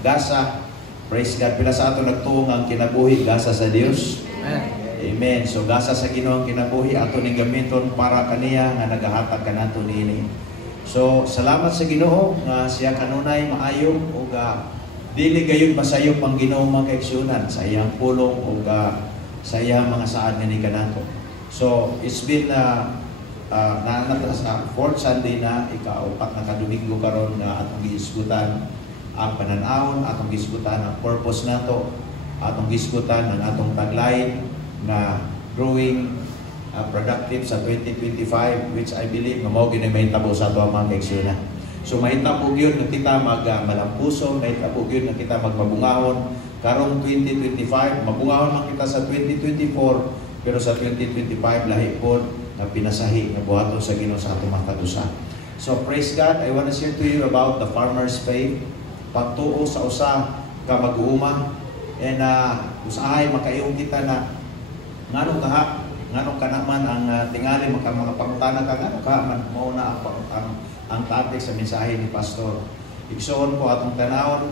Gasa. Praise God. Pila sa ato nagtuong ang kinabuhi, gasa sa Dios. Amen. Amen. So gasa sa Ginoo ang kinabuhi ato ning gamiton para kaniya nga nagahatag kanato niini. So salamat sa Ginoo nga siya kanunay maayo ug dili gayud masayop ang Ginoo mga kaigsunan sa iyang pulong ug sa iyang mga saad nga ni kanato. So it's been sa fourth Sunday na ikaupat na kadomingo karon nga atong giisgutan ang pananawon, atong gisgutan ang purpose nato, atong gisgutan ang atong tagline na growing productive sa 2025, which I believe nga mao gini mahitabo sa ato ang mga kaigsunan. So mahitabo gyud nga kita malampuson, mahitabo gyud nga kita magmabungahon karong 2025, mabungahon man kita sa 2024, pero sa 2025 lahi pod na pinasahi nga buhaton sa Ginoo sa atong mga kadusa. So praise God, I want to share to you about the farmer's faith. Pagtuo sa usa ka mag-uuma and usahay makaiyong kita na nganong ka naman ang tingali mga pangutana ka nganong ka man mao na ang topic sa mensahe ni pastor. Igsoon ko atong tanawon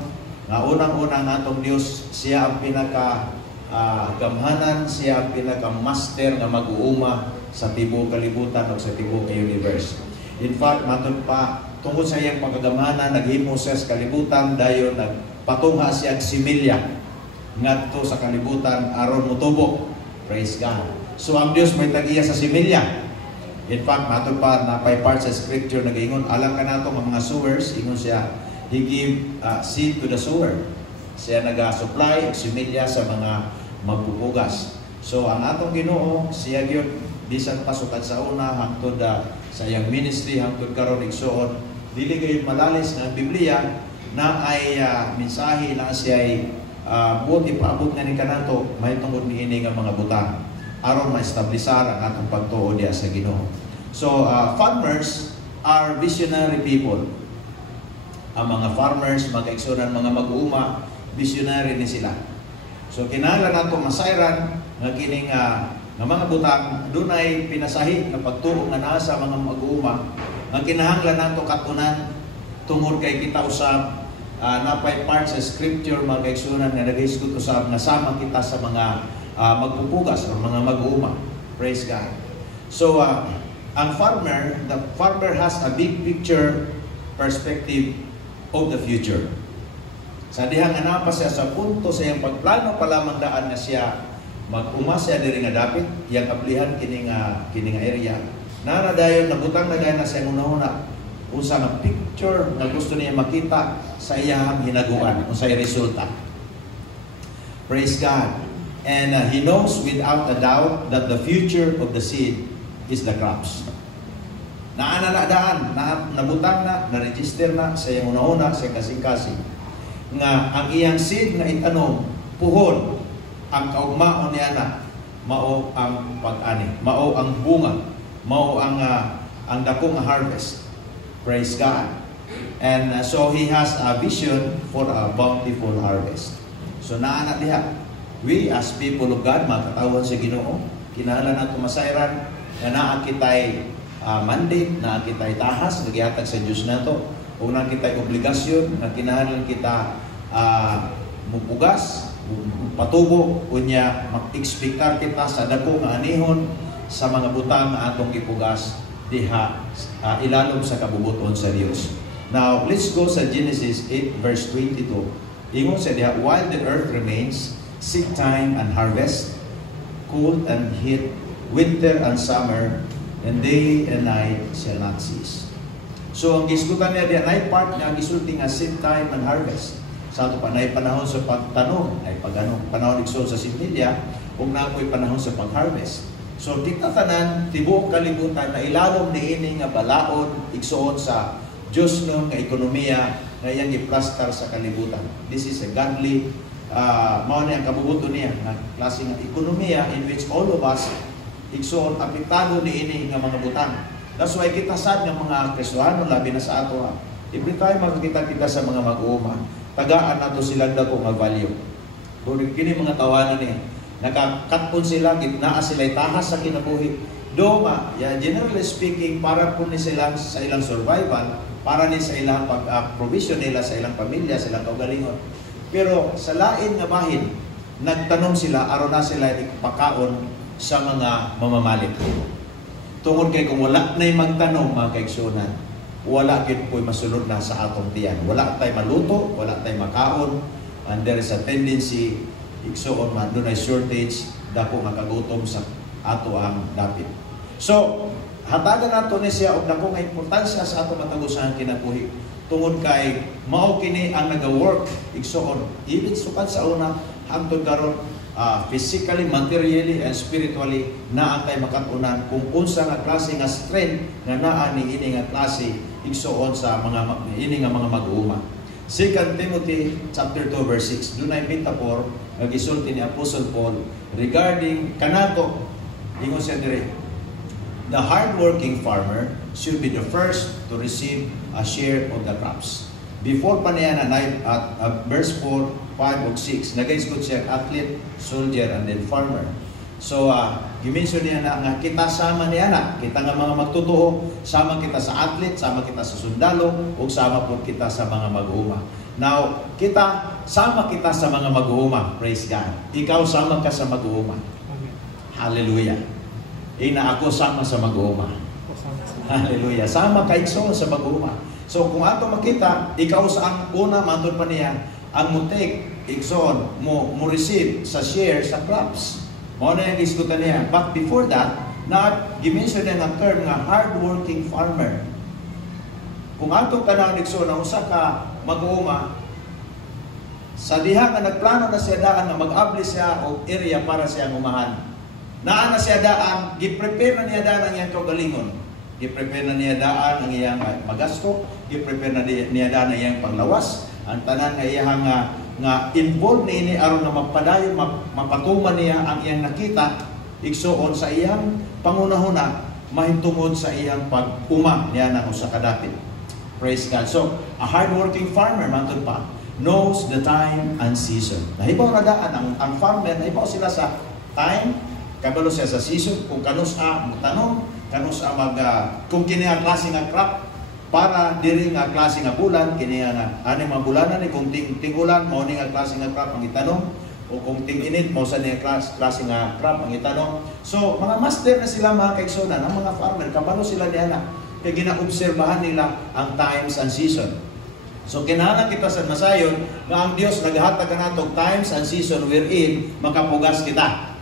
nga unang-una natong Dios, siya ang pinaka gamhanan, siya ang pinaka master nga mag-uuma sa tibuok kalibutan o sa tibuok universe. In fact, matod pa tungkol sa iyang pagkagamhanan, naghimo siya sa kalibutan, dayon nagpatungha siya ang similya ngadto sa kalibutan aron motubo. Praise God. So ang Dios may tag-iya sa similya. In fact, matod pa napay part sa scripture nagaingon, alam ka nato mga sowers, ingon siya, He give seed to the sower. Siya naga-supply og similya sa mga magpupugas. So ang atong Ginoo, siya gyud bisan pasukad sa una hangtod sa iyang ministry hangtod karon igsoon, dili gayud malalis nga Biblia na ay mensahe na siya ay buot ipaabot nga ni kanato mahitungod niini nga mga butang aron ma-establishar ang atong pagtuo diha sa Ginoo. So farmers are visionary people. Ang mga farmers, mga kaigsunan, mga mag-uuma, visionary ni sila. So kinahanglan nato masayran nga kining nga mga butang dunay pinasahi nga pagtuo nga naa sa mga mag-uuma nga kinahanglan nato katunan tungod kay kita usab napay part sa scripture mga kaigsunan nga nagahisgot usab nga sama kita sa mga magpupugas o mga mag-uuma. Praise God. So the farmer has a big picture perspective of the future. Sa dihang anapa siya sa punto sa iyang pagplano pa lamang daan na siya mag-umas siya diri nga dapit iyang aplihan kining area. Nara dayon nabutang na gaya na siya una-una usa nga picture na gusto niya makita sa iyang hinaguan unsay resulta. Praise God. And he knows without a doubt that the future of the seed is the crops. Naanala-daan, nabutang na-register na sa iyang una-una, sa kasing-kasing. Nga ang iyang seed nga itanom, puhon, ang kaugmaon niya na, mao ang pag-ani, mao ang bunga, mao ang dakong harvest. Praise God. And so he has a vision for a bountiful harvest. So naana diha, we as people of God, makatawhan sa Ginoo, kinahanglan nato masayran, nga naa kitay mandate, na kitay tahas nagihatag sa Dios nato, o na kitay obligasyon na kinahanglan kita mupugas, patubo unya mag-expectar kita sa dako nga anihon sa mga butang nga atong ipugas diha ilalom sa kabubuton sa Dios. Now let's go sa Genesis 8 verse 22. Ingon sa diha, while the earth remains, seed time and harvest, cold and heat, winter and summer, and day and night shall not cease. So ang gisgutan niya diyan ay part nga gisulti nga seed time and harvest. Sa ato pa nay panahon sa pagtanom, ay panahon igsoon sa similya, ug napoy panahon sa pag-harvest. So kita tanan tibuok kalibutan na ilalom niini nga balaod igsoon sa Dios nga ekonomiya nga iyang giplastar sa kalibutan. This is a godly mao ni ang kabubuton niya nga klase nga ekonomiya in which all of us igsoon apektado niini nga mga butang. That's why kita sad nga mga Kristiyano labi na sa ato every time makakita kita sa mga mag-uuma, tagaan nato sila dako nga value. Kung kini mga tawanan niya, nakakatpon sila, gitnaa sila tahas sa kinabuhi. Do generally speaking, para po ni sila sa ilang survival, para ni sa ilang pag-provision nila sa ilang pamilya, sa ilang kaugalingon. Pero sa lain nga bahin, nagtanom sila aron na sila ipakaon sa mga mamamalit. Tungod kay kung wala na'y magtanom, mga kaigsunan, wala gid po'y masulod na sa atong tiyan. Wala tay maluto, wala tay makaon, and there is a tendency igsuon man doon ay shortage dako nga kagutom sa ato ang dapit. So, hatagan nato ni siya og dako nga importansya sa ato matagusan kinabuhi. Tungod kay mao kini ang naga-work igsuon even sukad sa una hangtod karon physically, materially, and spiritually na antay makatunan kung unsa nga klase nga strength nga naa ni ini nga klase igsuon sa mga ini nga mga mag-uuma. 2 Timothy chapter 2 verse 6 dunay bitapor nga gisulti ni Apostle Paul regarding kanato ingon siya dire, the hardworking farmer should be the first to receive a share of the crops. Before pa niya na at verse 4, 5, ug 6 nag-isgot siya athlete, soldier, and then farmer. So, gimension niya na nga kita sama niya na, kita nga mga magtutuo, sama kita sa athlete, sama kita sa sundalo, ug sama po kita sa mga mag-uuma. Now, sama kita sa mga mag-uuma, praise God. Ikaw sama ka sa mag-uuma. Hallelujah. Ina ako sama sa mag-uuma. Hallelujah. Sama ka igsoon sa mag-uuma. So, kung ato makita, ikaw sa ang una, matod pa niya, ang mutik, igsoon, mo receive sa share sa crops. Mao na yung isgutan niya. But before that, gimension niya ng term nga hardworking farmer. Kung ato ka na igsoon, na usa ka mag-uuma, sa diha nga nagplano na siya daan na mag-abli siya o area para siya umahan. Naa na siya daan, gi-prepare na niya daan ang iyang kaugalingon. Gi-prepare na niya daan ang iyang magasto, gi-prepare na niya daan ang iyang panglawas, ang tanan nga iyang nga involved niini aron nga mapadayon mapatuman niya ang iyang nakita igsuon sa iyang pangunahuna mahitungod sa iyang pag-uma niya nang usa ka dapit. Praise God. So, a hardworking farmer mantod pa knows the time and season. Nahibaw na daan ang farmer, nahibaw sila sa time, kabalo siya sa season, kung kanus magtanong, kanus kung kini ang klase nga crop, para diri nga klase nga bulan, kini nga ani mga bulanan ni kung ting-ulan, mao ni nga klase nga crop ang itanong, o kung ting-init, mao sa ni klase nga crop ang itanong. So, mga master na sila mga kaigsunan, ang mga farmer, kabalo sila niya kaya ginaobserbahan nila ang times and season. So, kinahanglan kita sa masayon nga ang Dios naghatag kanatong times and season wherein makapugas kita.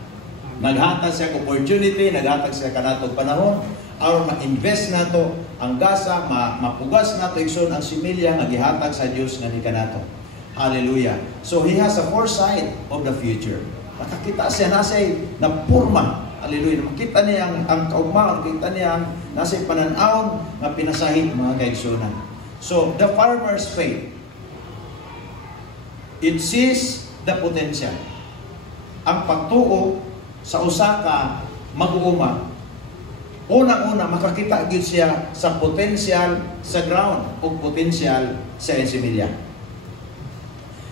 Naghatag siya opportunity, naghatag siya kanatong panahon, aron ma-invest nato ang gasa, mapugas nato igsoon ang similya nga gihatag sa Dios nga ni kanato. Hallelujah. So, He has a foresight of the future. Nakakita siya nasay na purma. Hallelujah. Makita niya ang kaugmaon, makita niya ang nasay pananaon nga pinasahit mga kaigsunan. So, the farmer's faith, it sees the potential. Ang pagtuo sa usa ka mag-uuma, unang-una makakita gyud siya sa potential sa ground o potential sa ensimilya.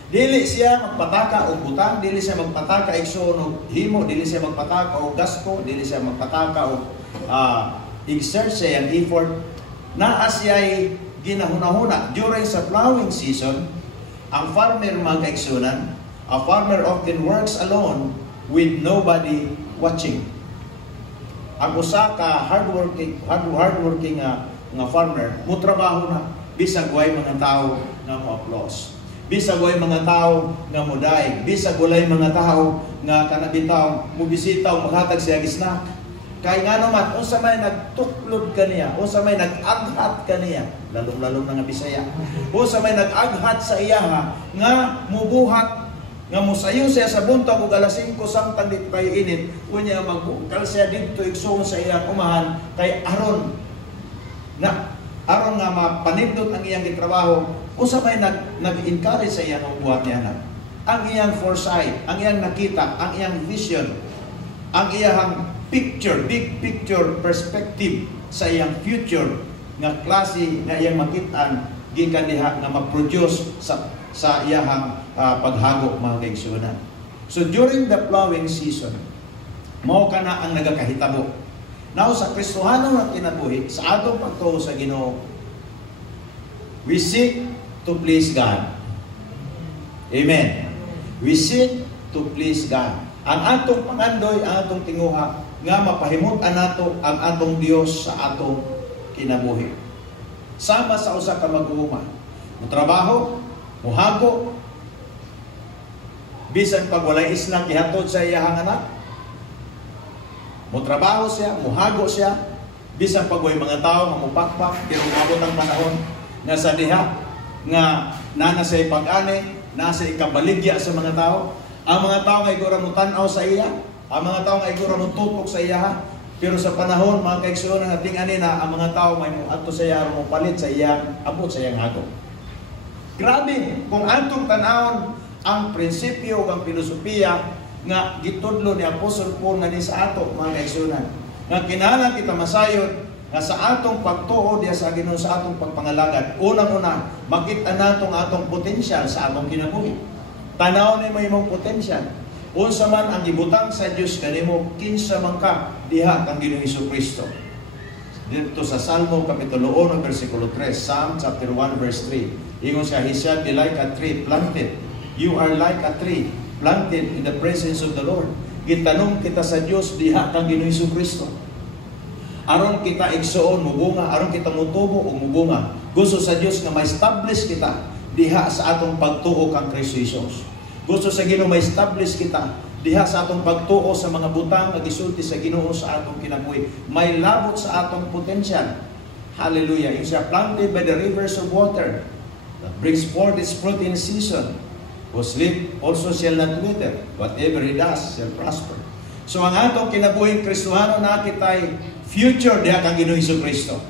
Dili siya magpataka og butang, dili siya magpataka igsoon og himo, dili siya magpataka og gasto, dili siya magpataka og exert siya ang effort. Naa siya'y ginahuna-huna during sa plowing season. Ang farmer mga kaigsunan, a farmer often works alone with nobody watching. Ang usa ka hardworking nga farmer, mo trabaho na bisag way mga tao nga mo applause. Bisag way mga tao nga mo daig, bisag walay mga tao nga kanabitaw mo bisitaw maghatag siya snack. Kay nga naman, unsa may nagtuklod kaniya, unsa may nag-aghat kaniya, lalong-lalong na nga Bisaya. Unsa may nag-aghat sa iya nga mubuhat, nga musayo siya sa buntag ug alas 5 samtang di tayo init, unya magkal siya didto igsoon sa iyang umahan kay aron nga mapanindot ang iyang gitrabaho. Unsa may nag-encourage sa iyang buhat niya na. Ang iyang foresight, ang iyang nakita, ang iyang vision, ang iyang picture, big picture perspective sa iyang future nga klase nga iyang makitaan gikan diha nga ma-produce sa iyang paghagok mga kaigsunan. So during the plowing season, mao kana ang nagakahitabo. Now sa Kristohano nga kinabuhi, sa atong pagtuo sa Ginoo, We seek to please God. Amen. We seek to please God. Ang atong pangandoy, ang atong tinguha, nga mapahimutan nato ang atong Dios sa atong kinabuhi. Sama sa usa ka mag-uuma. Mutrabaho, muhago, bisan pag walay isla gihatod sa iyahang anak. Mutrabaho siya, muhago siya, bisan pag way mga tao nga mupakpak, pero umabot ang panahon nga sa diha nga nasa pag-ani, nasa ikabaligya sa mga tao. Ang mga tao nga igura mo tanaw sa iya, ang mga tao nga igura mo tutok sa iya, pero sa panahon, mga kaigsuon nga tingani na ang mga tao may ato sa iya, mo palit sa iya, abot sa iyang hago. Grabe, kung atong tanawon ang prinsipyo o ang filosofiya nga gitudlo ni Apostol Paul nga di sa ato, mga kaigsuonan, nga kinahanglan kita masayod nga sa atong pagtuo diya sa Ginoo, sa atong pagpangalagad. Unang-una, makita nato ang atong potensyal sa atong kinabuhi. Tanaw ni mo imong potensyal. Unsa man ang gibutang sa Dios kanimo, kinsa man ka diha kang Ginoong Hesukristo. Dito sa Salmo kapitulo 1 versikulo 3, Psalm chapter 1 verse 3. Ingon siya, he shall be like a tree planted. You are like a tree planted in the presence of the Lord. Gitanong kita sa Dios diha kang Ginoong Hesukristo. Aron kita igsuon mubunga, aron kita mutubo o mubunga. Gusto sa Dios nga ma-establish kita diha sa atong pagtuo kang Kristo Jesus. Gusto sa Ginoo ma-establish kita diha sa atong pagtuo sa mga butang nga gisulti sa Ginoo sa atong kinabuhi. May labot sa atong potensyal. Hallelujah. Yung siya planted by the rivers of water that brings forth its fruit in season. Whose leaf also shall not wither. Whatever he does shall prosper. So ang atong kinabuhing Kristohano, nakitay future diha kang Ginoong Hesukristo.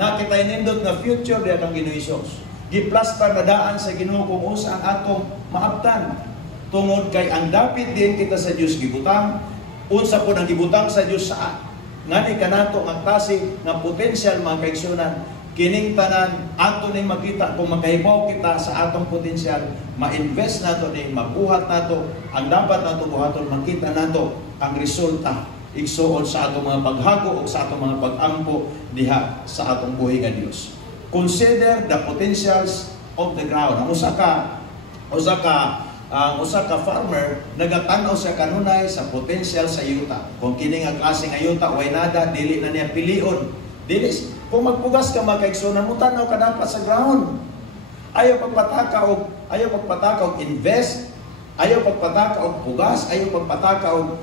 Nakitay nindot nga future diha kang Ginoong Hesus. Giplastar na daan sa Ginoo kung usa ang atong maabtan. Tungod kay ang dapit din kita sa Dios gibutang, unsa po ang gibutang sa Dios sa ngani kanato ang tasig nga potensyal, mga kaigsuonan. Kining tanan ato ni makita kung makahibaw kita sa atong potensyal, ma-invest nato ni mabuhat nato ang dapat nato buhaton, makita nato ang resulta igsuon sa atong mga paghago o sa atong mga pag-ampo diha sa atong buhi nga Dios. Consider the potentials of the ground. Ang usa ka farmer nagatan-aw sa kanunay sa potential sa yuta. Kung kini nga klase nga yuta way nada, dili na niya pilion. Dili kung magpugas ka, makaigsunan mo, tanaw ka dapat sa ground. Ayaw pagpataka og invest, ayaw pagpataka og pugas, ayaw pagpataka og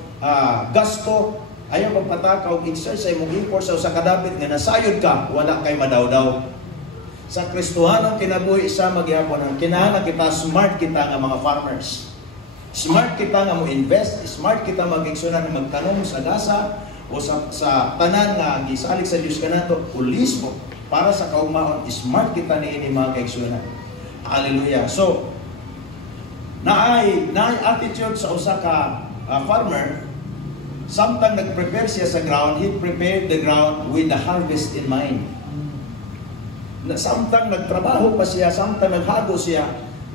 gasto, ayaw pagpataka og exercise mong effort sa kadapit nga nasayod ka, wala kay madawdaw. Sa Kristohanong kinabuhi isa magyapon ang kinahanglan kita smart kita nga mga farmers. Smart kita nga mo invest, smart kita magigsunan magtanom sa gasa o sa tanan nga gisalig sa Dios kanato pulismo para sa kaugmaon. Smart kita niini mga kaigsunan. Hallelujah. So naay attitude sa usa ka farmer. Samtang nag-prepare siya sa ground, he prepared the ground with the harvest in mind. Samtang nagtrabaho pa siya, samtang naghago siya,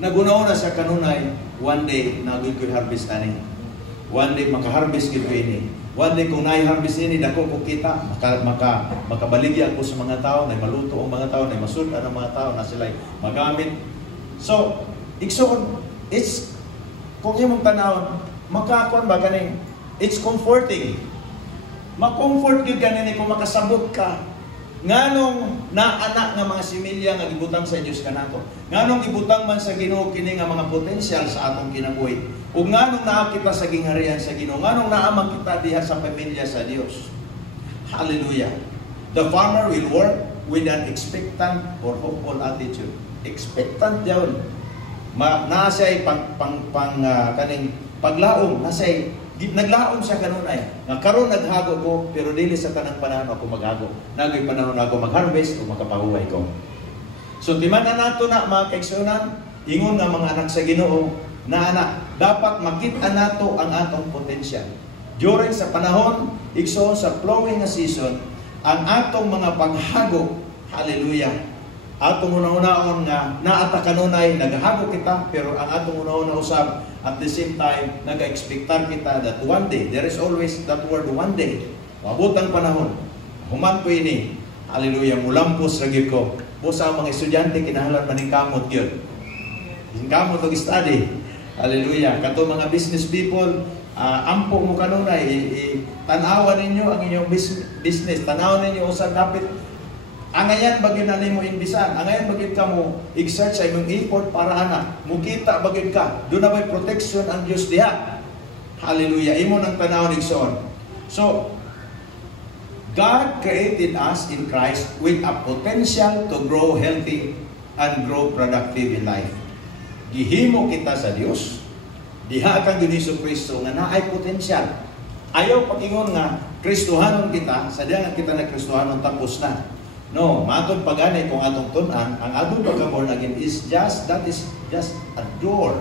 nagunaw na sa kanunay, one day, naging ko'y harvest ani. One day, makaharvest ko ini. One day, kung na'i-harvest ini, dako ko kita, makabaligya ako sa mga tao, na maluto ang mga tao, na masulta ang mga tao, na sila'y magamit. So, iksoon, kung yung mong tanawon, makakon ba ganing, it's comforting. Ma-comfort yun ganin kung makasabot ka. Nganong naanak nga mga similya nga gibutang sa Dios kanato. Nganong ibutang man sa Ginoo kini nga mga potensyal sa atong kinabuhi. Ug nganong naa kita sa gingharian sa Ginoo. Nganong naa man kita diha sa pamilya sa Dios. Hallelujah. The farmer will work with an expectant or hopeful attitude. Expectant dayon. Naa siya kaning paglaom, naglaom siya kanunay. Nga karon naghago ko, pero dili sa tanang panahon ako maghago. Nagoy panahon ako mag-harvest o makapahuway ko. So timan-an nato na mga kaigsuonan, ingon nga mga anak sa Ginoo, na anak, dapat makita nato ang atong potensyal. During sa panahon, igsoon sa flowing nga season, ang atong mga paghago, hallelujah, atong una-unaon nga naata kanunay, naghago kita, pero ang atong una-una usab, at the same time, nag-expectan kita that one day, there is always that word one day, mabutang panahon, human ko ini, hallelujah, mulampos lagi ko, Busa ang mga estudyante, kinahanglan maningkamot yun. Kamot og study. Hallelujah. Kato mga business people, ampo mo kanunay, tanawan ninyo ang inyong business. Tanawan ninyo usang kapit. Angayan bagid na nimo imbisan. Angayan bagid ka mo exert sa imong effort para ana. Mukita bagid ka. Doon na may protection ang Dios diha. Hallelujah. Imo nang tanawon igsoon. So, God created us in Christ with a potential to grow healthy and grow productive in life. Gihimo kita sa Dios, diha kang Hesus Kristo nga naay potensyal. Ayaw pagingon nga Kristohanon kita, sadya nga kita na Kristohanon tapos na. No, matod pagani kung atong tun-an, ang atong pagka-born again is just a door.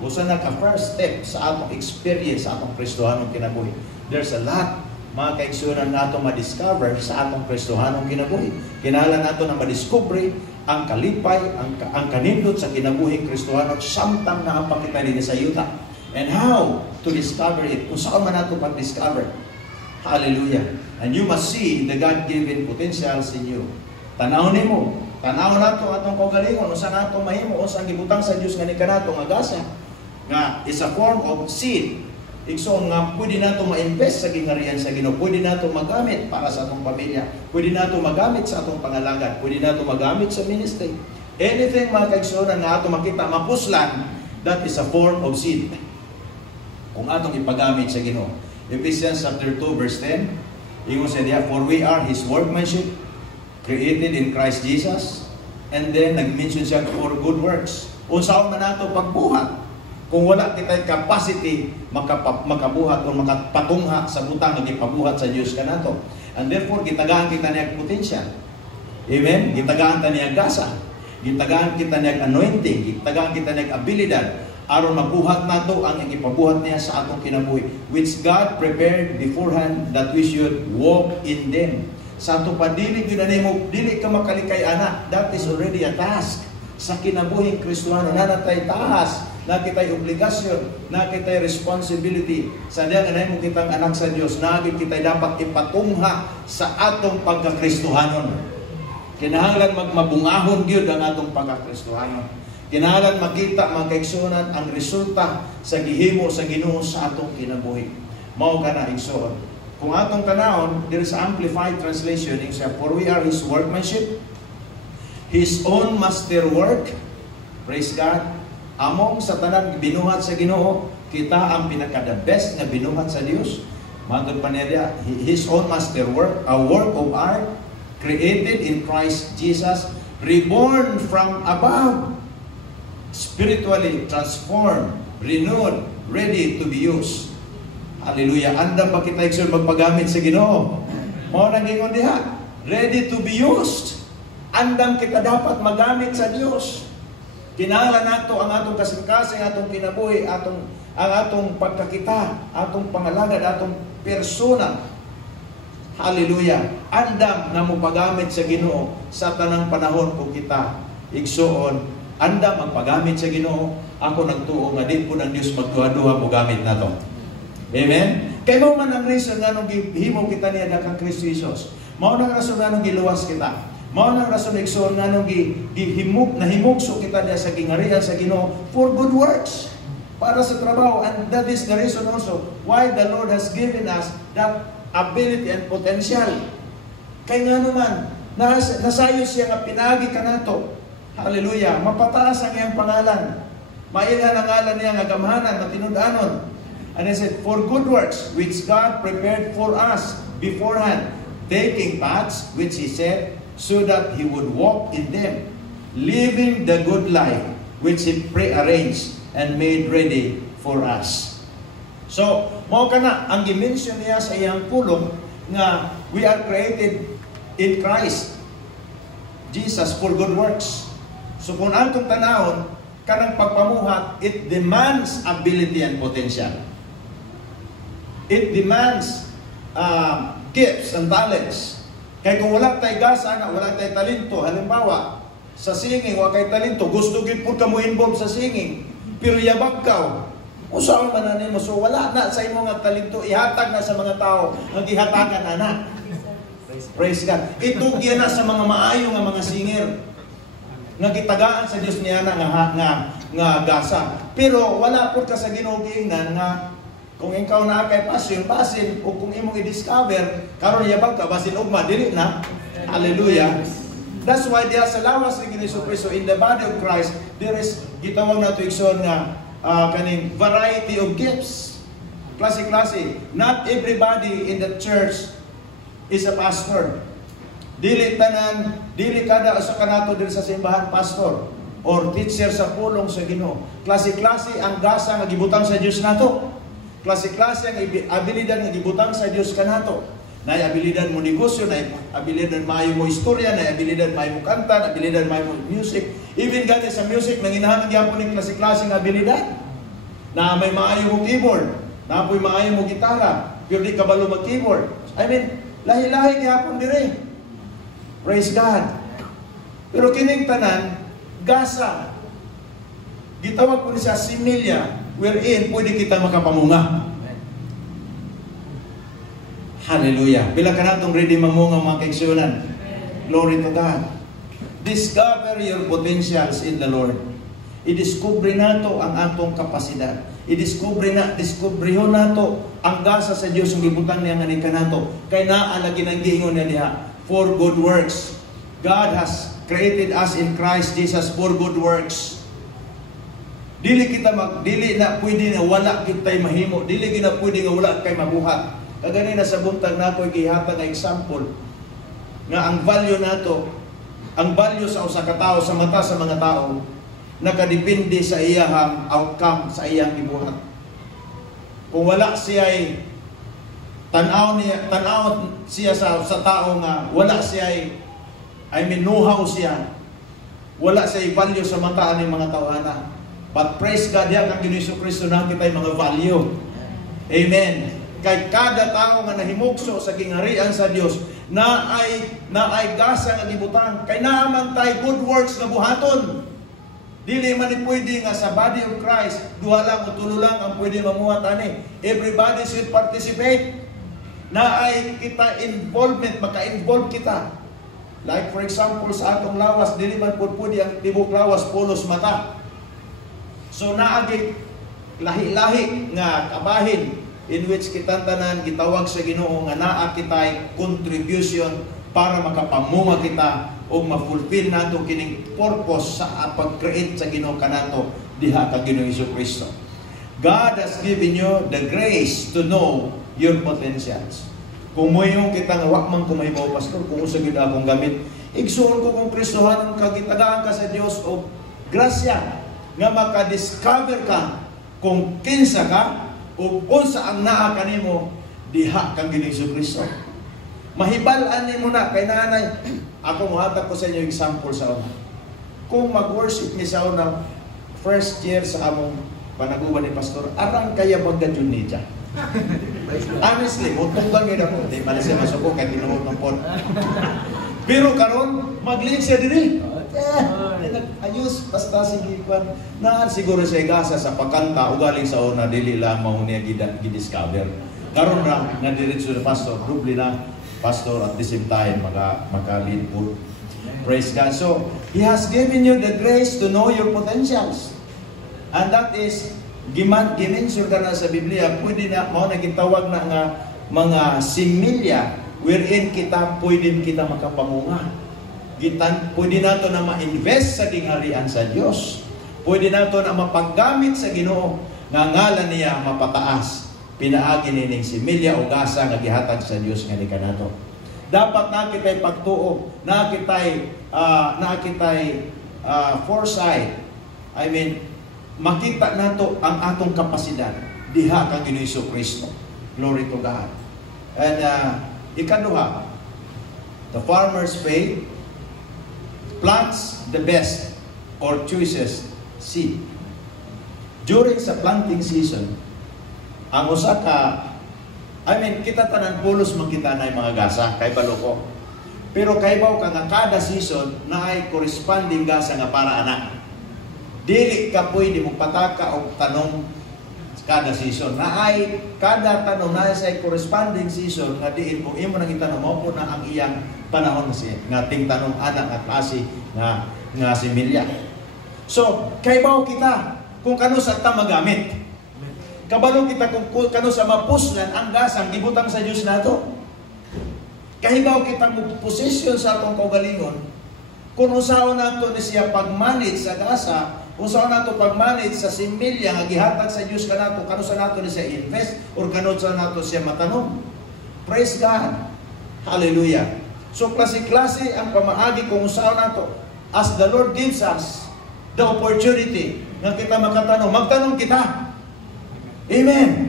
Usa na ka first step sa atong experience sa atong Kristohanon kinabuhi. There's a lot mga kaigsunan nato ma-discover sa atong Kristohanong kinabuhi. Kinahanglan nato na ma-discover ang kalipay, ang kanindot sa kinabuhing Kristohanon samtang naapakita nila sa yuta. And how to discover it? Kung saan man nato pag-discover. Hallelujah. And you must see the God-given potentials in you. Tanawon nimo, tanaw nato atong kaugalingon, usa nato mahimo, usa ang gibutang sa Dios nga ni kanato nga gasa nga is a form of seed. Igsoon nga, pwede nato ma-invest sa gingarian sa Ginoo. Pwede nato magamit para sa atong pamilya. Pwede nato magamit sa atong pangalagan. Pwede nato magamit sa ministry. Anything mga kaigsuonan na ato makita, mapuslan, that is a form of seed. Kung atong ipagamit sa Ginoo. Ephesians chapter 2 verse 10, ingon sa diha, for we are His workmanship, created in Christ Jesus. And then, nag-mention siya for good works. Unsaon man nato pagbuhat. Kung wala kita'y capacity makabuhat o makapatungha sa butang na ipabuhat sa Diyos ka nato. And therefore, gitagaan kita niyag potential. Amen? Gitagaan kita niyag gasa. Gitagaan kita niyag anointing. Gitagaan kita niyag abilidad. Aron mabuhat nato ang ipabuhat niya sa atong kinabuhi. Which God prepared beforehand that we should walk in them. Sa ato padilig yun na nimo, dili ka makalikay anak. That is already a task. Sa kinabuhing Kristohano, nanatay tahas. Na kita'y obligasyon, na kita'y responsibility. Sa diyan na mo kitang anak sa Dios, na kita'y dapat ipatungha sa atong pagkakristohanon. Kinahanglan magmabungahon gyud ang atong pagkakristohanon. Kinahanglan makita mga kaigsuonan ang resulta sa gihimo sa Ginoo sa atong kinabuhi. Mao kana igsoon. Kung atong tanawon, there is amplified translation, for we are His workmanship, His own masterwork. Praise God. Among sa tanan binuhat sa Ginoo, kita ang pinaka-the best na binuhat sa Dios. Matod pa niya, His own masterwork, a work of art created in Christ Jesus, reborn from above, spiritually transformed, renewed, ready to be used. Hallelujah. Andam ba kita ikson magpagamit sa Ginoo? Mao nang ingon diha, ready to be used. Andam kita dapat magamit sa Dios. Kinahanglan nato ang atong kasing-kasing, atong kinabuhi, ang atong pagkakita, atong pangalagad, atong persona. Hallelujah. Andam na mo pagamit sa Ginoo sa tanang panahon kung kita igsuon. Andam ang pagamit sa Ginoo. Ako nagtuo nga di po ng Dios magduha-duha mo gamit nato. Amen. Kay mo man ang reason nga nung gihimo kita niya dakang Kristo Jesus. Mao nang rason nga nung giluwas kita. Mao nang rason igsoon nga nung nahimugso kita niya sa gingarihan sa Ginoo for good works, para sa trabaho. And that is the reason also why the Lord has given us that ability and potential. Kay nga naman, nasayo siya nga pinagi ka nato. Hallelujah. Mapataas ang iyang pangalan. Mailhan ang ngalan niya nga gamhanan, matinud-anon. And I said, for good works, which God prepared for us beforehand, taking paths, which He said, so that He would walk in them, living the good life which He pre-arranged and made ready for us. So, mao kana ang dimension niya sa iyang pulong nga we are created in Christ Jesus for good works. So kung atong tanawon kanang pagpamuhat, it demands ability and potential. It demands gifts and talents. Kaya kung wala tayo gasa na, wala tayo talento, halimbawa, sa singing, wala tayo talento, gusto gid po ka mo involve sa singing, pero yabag ka, usaw man na mo, so wala na sa imo nga talento, ihatag na sa mga tao, ang ihatagan na. Praise God. Itugyan na sa mga maayo nga mga singer. nga gitagaan sa Dios niya nga gasa. Pero wala po ka sa Ginoo giingnan nga kung ikaw na kay passion basin o kung imong i-discover karon yabag ka basin ugma dili na. Hallelujah. That's why diha sa lawas ni Ginoo Kristo in the body of Christ there is gitawag nato igsoon nga kaning variety of gifts. Klase-klase. Not everybody in the church is a pastor. Dili kada usa kanato diri sa simbahan pastor or teacher sa pulong sa Ginoo. Klase-klase ang gasa nga gibutang sa Dios nato. Klase-klase ang abilidad nga gibutang sa Dios kanato. Nay abilidad mo negosyo, nay abilidad maayo mo istorya, nay abilidad maayo mo kanta, abilidad maayo mo music. Even gani sa music nanginahanglan gyapon ning klase-klase nga abilidad. Na may maayo mo keyboard, na may maayo mo gitara, pero di kabalo mag-keyboard. I mean, lahi-lahi gyapon dire. Praise God. Pero kining tanan, gasa. Gitawag ko ni sa similya, wherein pwede kita makapamunga. Hallelujah. Bila ka natong ready mamunga mga kaigsunan. Glory to God. Discover your potentials in the Lord. I-discover nato ang atong kapasidad. Diskubrihon nato ang gasa sa Dios ang gibutang niya nga ni kanato. Kay naa lagi nang giingon niya diha for good works. God has created us in Christ Jesus for good works. Dili na pwede na wala kitay mahimo. Dili na pwede nga wala kay mabuhat. Kagani na sa buntag nako gihatag nga example nga ang value nato, ang value sa usa ka tawo sa mata sa mga tao nakadepende sa iyang outcome sa iyang gibuhat. Kung wala siya ay tanaw siya sa tao nga wala siya ay know-how siya, wala siya value sa mata ani mga tawhana. But praise God, ya kang Ginoo Kristo na kitay mga value. Amen. Kay kada tao nga nahimugso sa kingharian sa Dios na ay gasa nga gibutang kay naaman tay good works nga buhaton. Dili man ni pwede nga sa body of Christ duha lang o tulo lang ang pwede mamuhat ani. Everybody should participate. Na ay kita involvement, maka-involve kita. Like for example sa atong lawas dili man pud ang tibok lawas pulos mata. So naagi lahi-lahi nga kabahin in which kita tanan gitawag sa Ginoo nga naa kitay contribution para makapamunga kita o ma-fulfill nato kining purpose sa pag-create sa Ginoo kanato diha ka Ginoo Kristo. God has given you the grace to know your potentials. Kung moyong kita nga wa man kumahimo pastor kung usa gyud akong gamit igsuon ko kung Kristohanon ka gitagaan ka sa Dios og grasya nga maka-discover ka kung kinsa ka o unsa ang naa kanimo diha kang Ginoo Kristo. Mahibal-an nimo na kay nanay. Ako mohatag ko sa inyo example sa una. Kung mag-worship ni sa una first year sa among panaguban ni pastor, arang kaya maggadyon ni siya. Honestly, mutunggan gid ako, di man siya masuko kay tinuod ng pod. Pero karon mag-lead siya diri. Ayos, basta sige kwan. Naan siguro sa igasa sa pagkanta, ugaling sa una, dili lang mahunia gidiscover. Karon na diretso na pastor, doble na pastor at the same time, maka-lead po. Praise God. So, He has given you the grace to know your potentials. And that is, gimension ka na sa Biblia, pwede na, mao na gitawag na nga mga similya, wherein pwede kita makapamunga. Pwede nato na ma-invest sa kingharian sa Dios. Pwede nato na mapaggamit sa Ginoo nga ngalan niya mapataas. Pinaagi nining similya o gasa nga gihatag sa Dios nga ni kanato. Dapat na kitay pagtuo, na kitay foresight. I mean, makita nato ang atong kapasidad diha kang Ginoo Kristo. Glory to God. And ikaduha, the farmer's faith plants the best or chooses seed. During sa planting season, ang usa ka, kita tanan pulos makita na yung mga gasa, kay baloko. Pero kaybaw ka nga kada season na ay corresponding gasa nga para anak. Dili ka pwede mo pataka o tanong kada season. Na ay kada tanong na sa corresponding season nga diin mo imo nang itanong mo po na ang iyang panahon siya nga ting tanong anak at klase nga nga similya. So, kaibaw kita kung kano sa ta magamit. Kabalo kita kung kano sa mapuslan ang gasang gibutang sa Dios nato. Kahibaw kita mo posisyon sa atong kaugalingon kung usaw nato ni siya pagmanage sa gasa, usaw nato pagmanage sa similya nga gihatag sa Dios kanato, kano sa nato ni siya invest or kano sa nato siya matanom. Praise God. Hallelujah. So klase-klase ang pamaagi kung usaw nato as the Lord gives us the opportunity nga kita magtanong, magtanong kita. Amen.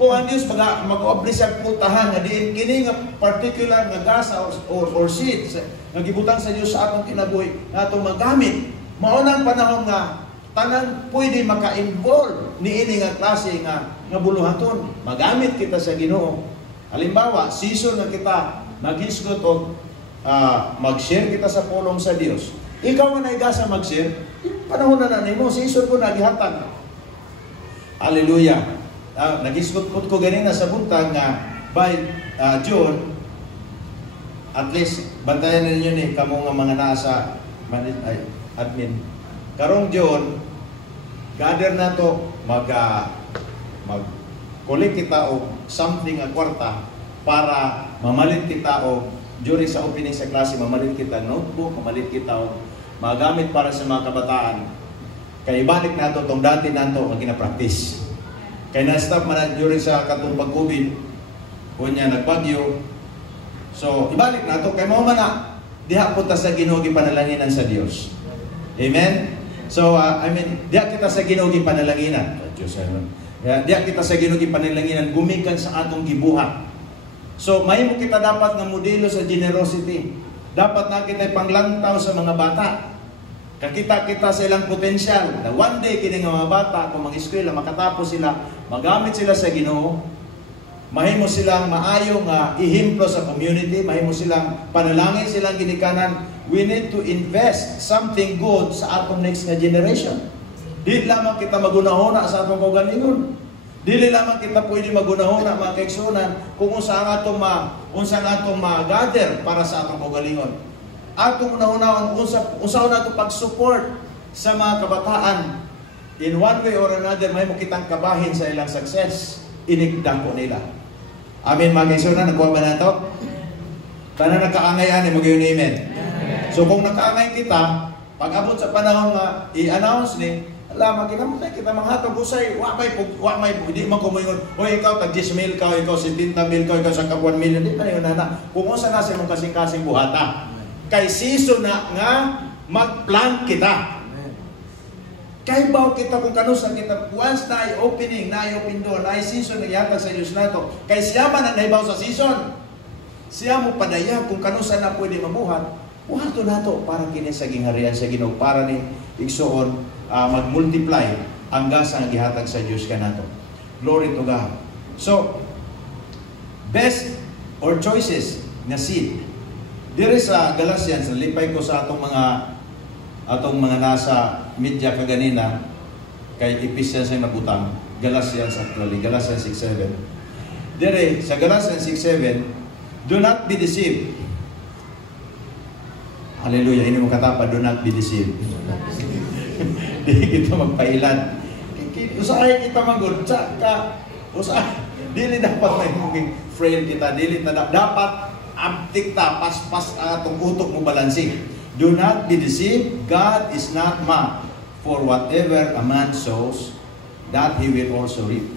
Kung ang Diyos mag-obli siya putahan na diin kini nga particular nga gasa or seed nga gibutang sa Diyos sa atong kinabuhi na atong magamit, maunang panahon nga tanan pwede maka-involve niini nga klase nga buluhaton. Magamit kita sa Ginoo. Halimbawa, season nga kita maghisgot o mag-share kita sa pulong sa Diyos. Ikaw nga naigasa mag-share, panahon na mo, season ko nagihatag. Hallelujah. Nag-isgot ko ganina sa buntag nga by June, at least bantayan ninyo ni kamo nga mga nasa admin. Karong June, gather na to mag-collect kita o something nga kwarta para mamalit kita o during sa opening sa klase mamalit kita notebook, mamalit kita o magamit para sa mga kabataan. Kaya ibalik na to itong dati na to nga gina-practice. Kaya na-stop man na during sa katong pag-COVID, kung niya nagbagyo. So, ibalik na ito. Kaya mo man na, diha punta sa Ginoo gipanalanginan sa Dios. Amen? So, diha kita sa Ginoo gipanalanginan. Diha kita sa Ginoo gipanalanginan, gumikan sa atong gibuhat. So, mahimo kita dapat nga modelo sa generosity. Dapat na kita panglantaw sa mga bata. Kakita kita sa ilang potensyal na one day kini nga mga bata kung mag-eskwela makatapos sila, magamit sila sa Ginoo, mahimo silang maayo nga ihemplo sa community, mahimo silang panalangin silang ginikanan. We need to invest something good sa atong next nga generation. Dili lamang kita magunahuna sa atong kaugalingon. Dili lamang kita pwede magunahuna mga kaigsunan kung unsa atong ma-gather para sa atong kaugalingon. Atong una-unahon usaw nato pag-support sa mga kabataan in one way or another. May mo kitang kabahin sa ilang success, inigdan ko nila. Amen mga kaigsunan, nakuha ba na ito? Tanan nagkaangayan, mag-yun amen. So kung nakaangay kita, pag-abot sa panahon nga i-announce ni, alam, kinamutay kita mga hatag usay, wakay hindi man kumingon, o ikaw tag 10 mil ka, ikaw 70 mil ka, ikaw sa 1 million, di pa yun na. Kung unsa na siya mong kasing-kasing buhata. Kay season na nga mag-plan kita. Kay baw kita kung kanusa kita once na i-opening, na i-open door, na i-season na yatag sa Diyos nato. Kay siya man ang naibaw sa season. Siya mo padaya kung kanusa na pwede mabuhat. Buhato nato para kini sa gingharian sa Ginoo, para ni igsuon mag-multiply ang gasa nga gihatag sa Diyos kanato. Glory to God. So, best or choices nga seed. Dire sa Galatians, nalipay ko sa atong mga nasa media kaganina, kay Ephesians ay nabutang, Galatians actually, Galatians 6:7. Dire sa Galatians 6:7, do not be deceived. Hallelujah, ini mo katapa, do not be deceived. Di kita magpailan. Usahay kita magod, usahay. Dili dapat may maging friend kita, dili na dapat abtik ta, pas atong utok mo balansi. Do not be deceived. God is not mocked. For whatever a man sows, that he will also reap.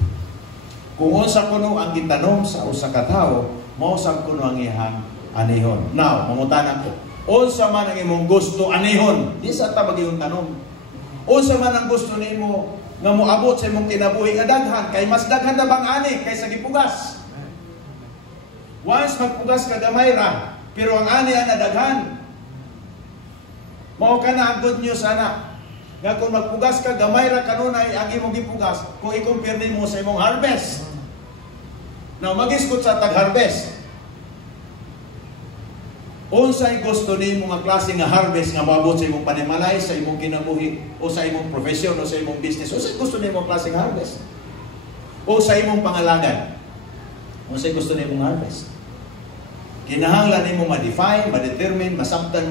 Kung unsa kuno ang gitanom sa usa ka tawo, mao sab kuno ang iyang anihon. Now, mangutana ko, unsa man ang imong gusto anihon? Di sa ta bagayong tanom. Unsa man ang gusto nimo nga moabot sa imong kinabuhi nga daghan, kay mas daghan na bang ani kaysa gipugas? Once magpugas ka gamay ra, pero ang ani na daghan. Mao ka na ang good news ana. Nga kung magpugas ka gamay ra kanunay ang imong gipugas, kung i-compare nimo sa imong harvest. Now magiskot sa tag-harvest. Unsay gusto nimo nga klase nga harvest nga moabot sa imong panimalay, sa imong kinabuhi o sa imong profesyon o sa imong business? Unsay gusto nimo nga klase nga harvest? O sa imong pangalagan? Unsay gusto nimo nga harvest? Kinahanglan nimo ma-define, ma-determine, masabtan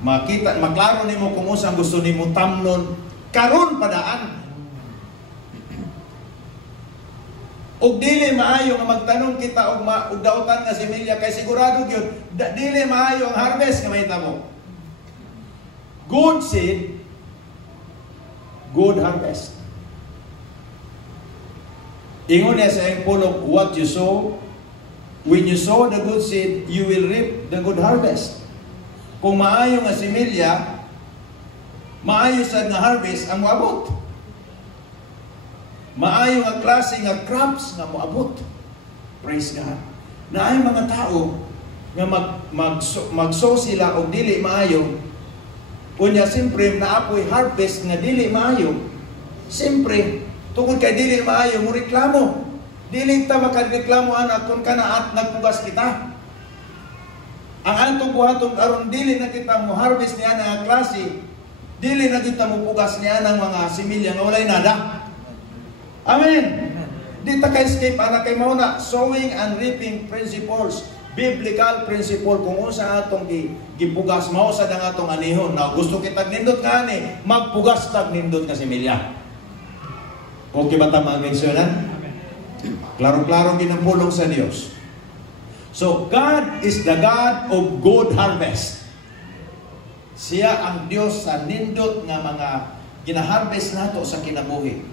makita, maklaro nimo kung usang gusto nimo tamnon karon padaan. Og dili maayo nga magtanong kita og dautan nga similya kay sigurado gyud dili maayo ang harvest nga mahitabo. Good seed, good harvest. Ingon niya sa iyang pulong, what you sow, when you sow the good seed, you will reap the good harvest. Kung maayo nga similya, maayo sad nga harvest ang moabot. Maayo nga klase nga crops nga moabot. Praise God. Na ay mga tao nga mag-sow sila og dili maayo. Unya siyempre naapoy harvest nga dili maayo. Siyempre tungod kay dili maayo mo reklamo. Dili ta makareklamo anak kun kana at nagpugas kita. Ang antong buhaton karon dili na kita mo harvest niya nga klase. Dili na kita mo pugas niya ng mga similya nga walay nada. Amen. Di ta ka-escape ana kay mao na sowing and reaping principles, biblical principle kung unsa atong gipugas mao sa dang atong anihon. Na gusto kita nindot nga ani, magpugas tag nindot nga similya. Okay ba ta ma-mensyonan? Klaro-klaro ginampulong sa Dios. So God is the God of good harvest. Siya ang Dios sa nindot nga mga ginaharvest nato sa kinabuhi.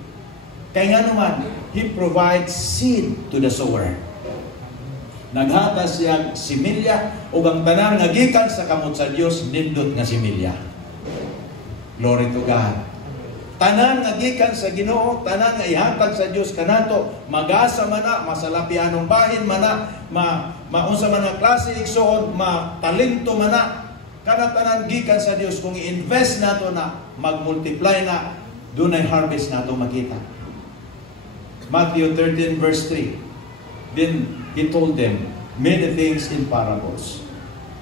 Kaya nga naman, He provides seed to the sower. Naghata siya similya o ang tanan nga gikan sa kamot sa Dios nindot nga similya. Glory to God. Tanan nga gikan sa Ginoo, tanan nga ihatag sa Dios kanato, magasa man na, masalapianong bahin man na, maunsa man nga klase igsoon, matalento man na, kana tanan gikan sa Dios kung i-invest nato na, mag-multiply na, dunay harvest nato makita. Matthew 13 verse 3. Then He told them many things in parables.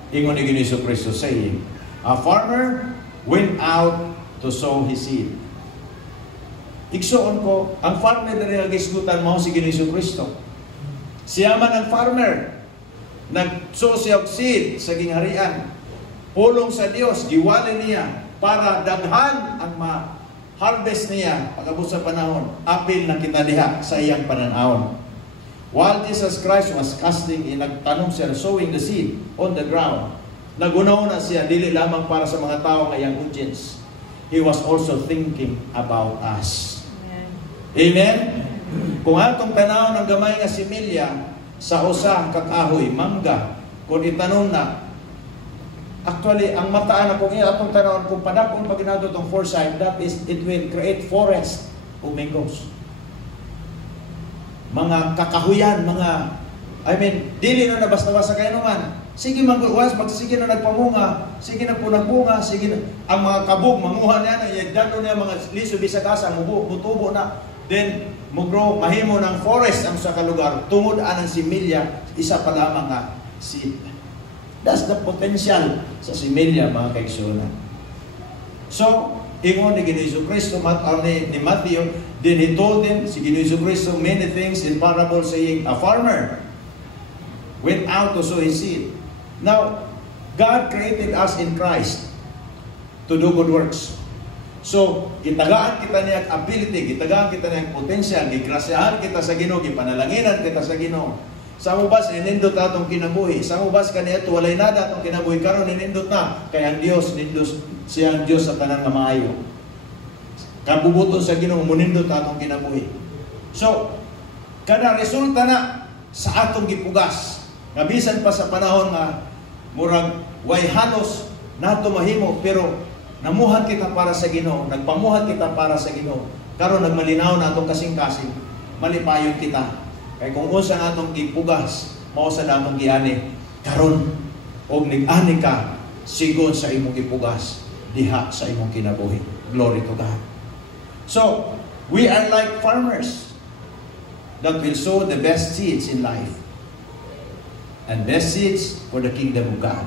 Ingon ni Ginoong Kristo saying, a farmer went out to sow his seed. Igsoon ko, ang farmer na rin nagisgutan mo si Ginoong Kristo. Siya man ang farmer. Nag-sow siya og seed sa gingharian. Pulong sa Dios, giwali niya para daghan ang harvest niya pag-abot sa panahon, apil na kita diha sa iyang pananahon. While Jesus Christ was casting, nagtanong siya, sowing the seed on the ground. Nagunaw siya, dili lamang para sa mga tao ng iyang audience. He was also thinking about us. Amen? Kung atong tanawon ng gamay nga similya sa usa kakahoy, mangga, kung itanong na, actually, ang mataan na kung atong tanawon, kung panapon pag ginado itong foresight, that is, it will create forest o mangoes. Mga kakahuyan, dili na basta-basta kayo naman. Sige magbuwas, sige na nagpamunga, sige na punang-bunga, sige na, ang mga kabog, manguha niya na, yagdano niya mga liso, bisagasa, mutubo na, then, mugro, mahimo ng forest ang sa kalugar, tungod anang similya, isa pa lamang nga seed. That's the potential sa similya, mga kaigsunan. So, ingon ni Ginoong Kristo, ni Matthew, then He told them, si Ginoong Kristo, many things in parable saying, a farmer went out to sow his seed. Now, God created us in Christ to do good works. So, gitagaan kita niya ability, gitagaan kita niya potential, gigrasyahan kita sa Ginoo, gipanalanginan kita sa Ginoo. Sa mubas, ninindot na itong kinabuhi. Sa mubas, kanito, walay nada itong kinabuhi. Karon ninindot na. Kaya ang Diyos, siya ang Diyos sa tanang na maayo. Kabubuton sa Ginoo, munindot na itong kinabuhi. So, kada resulta na sa atong gipugas. Nabisan pa sa panahon nga, murag, way halos, nato mahimo, pero namuhat kita para sa Ginoo. Nagpamuhat kita para sa Ginoo. Karon nagmalinaw na itong kasing-kasing. Malipayon kita. Kaya kung unsa atong gipugas, mao sa damong giani, karon og nig-ani ka sigon sa imong gipugas diha sa imong kinabuhi. Glory to God. So, we are like farmers that will sow the best seeds in life. And best seeds for the kingdom of God.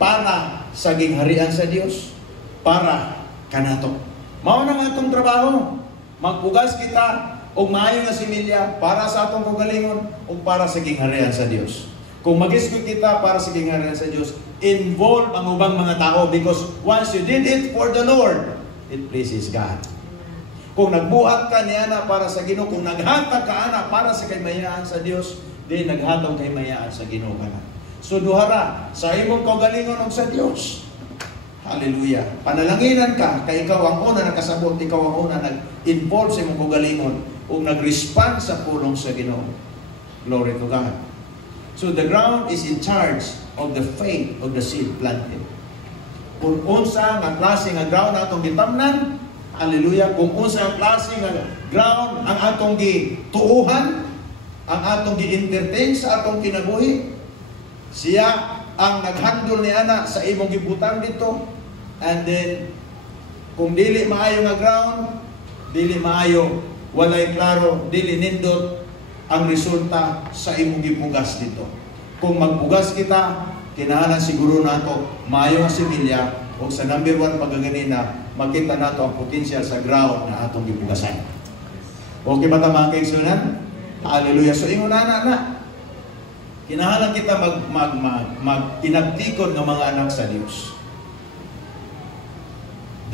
Para sa gingharian sa Dios, para kanato. Mao na nga itong trabaho. Magpugas kita o maayo nga similya para sa atong kagalingon o para sa gingharian sa Dios. Kung mag-isgot kita para sa gingharian sa Diyos, involve ang ubang mga tao because once you did it for the Lord, it pleases God. Kung nagbuhat ka niya na para sa Ginoo, kung naghatag ka ana para sa kaymayaan sa Diyos, di naghatag kaymayaan sa Ginoo ka na. So duhara, sa imong kaugalingon og sa Diyos. Hallelujah. Panalanginan ka, kay ikaw ang una nakasabot, ikaw ang una nag-involve sa imong kaugalingon o nag-respond sa pulong sa Ginoo. Glory to God. So the ground is in charge of the faith of the seed planted. Kung unsa nga klase nga ground atong gitamnan, hallelujah, kung unsa nga klase nga ground ang atong gituuhan, ang atong gi-entertain sa atong kinabuhi, siya ang naghandle ni ana sa imong gibutang dito. And then kung dili maayo nga ground, dili maayo, walay klaro, dili nindot ang resulta sa imong gipugas dito. Kung magpugas kita, kinahanglan siguro nato maayo nga similya o sa number 1 pagaganina, makita nato ang potential sa ground na atong gipugasan. Okay ba ta mga kaigsunan? Hallelujah. So ingon na kinahanglan kita mag-inabtikon ng mga anak sa Diyos.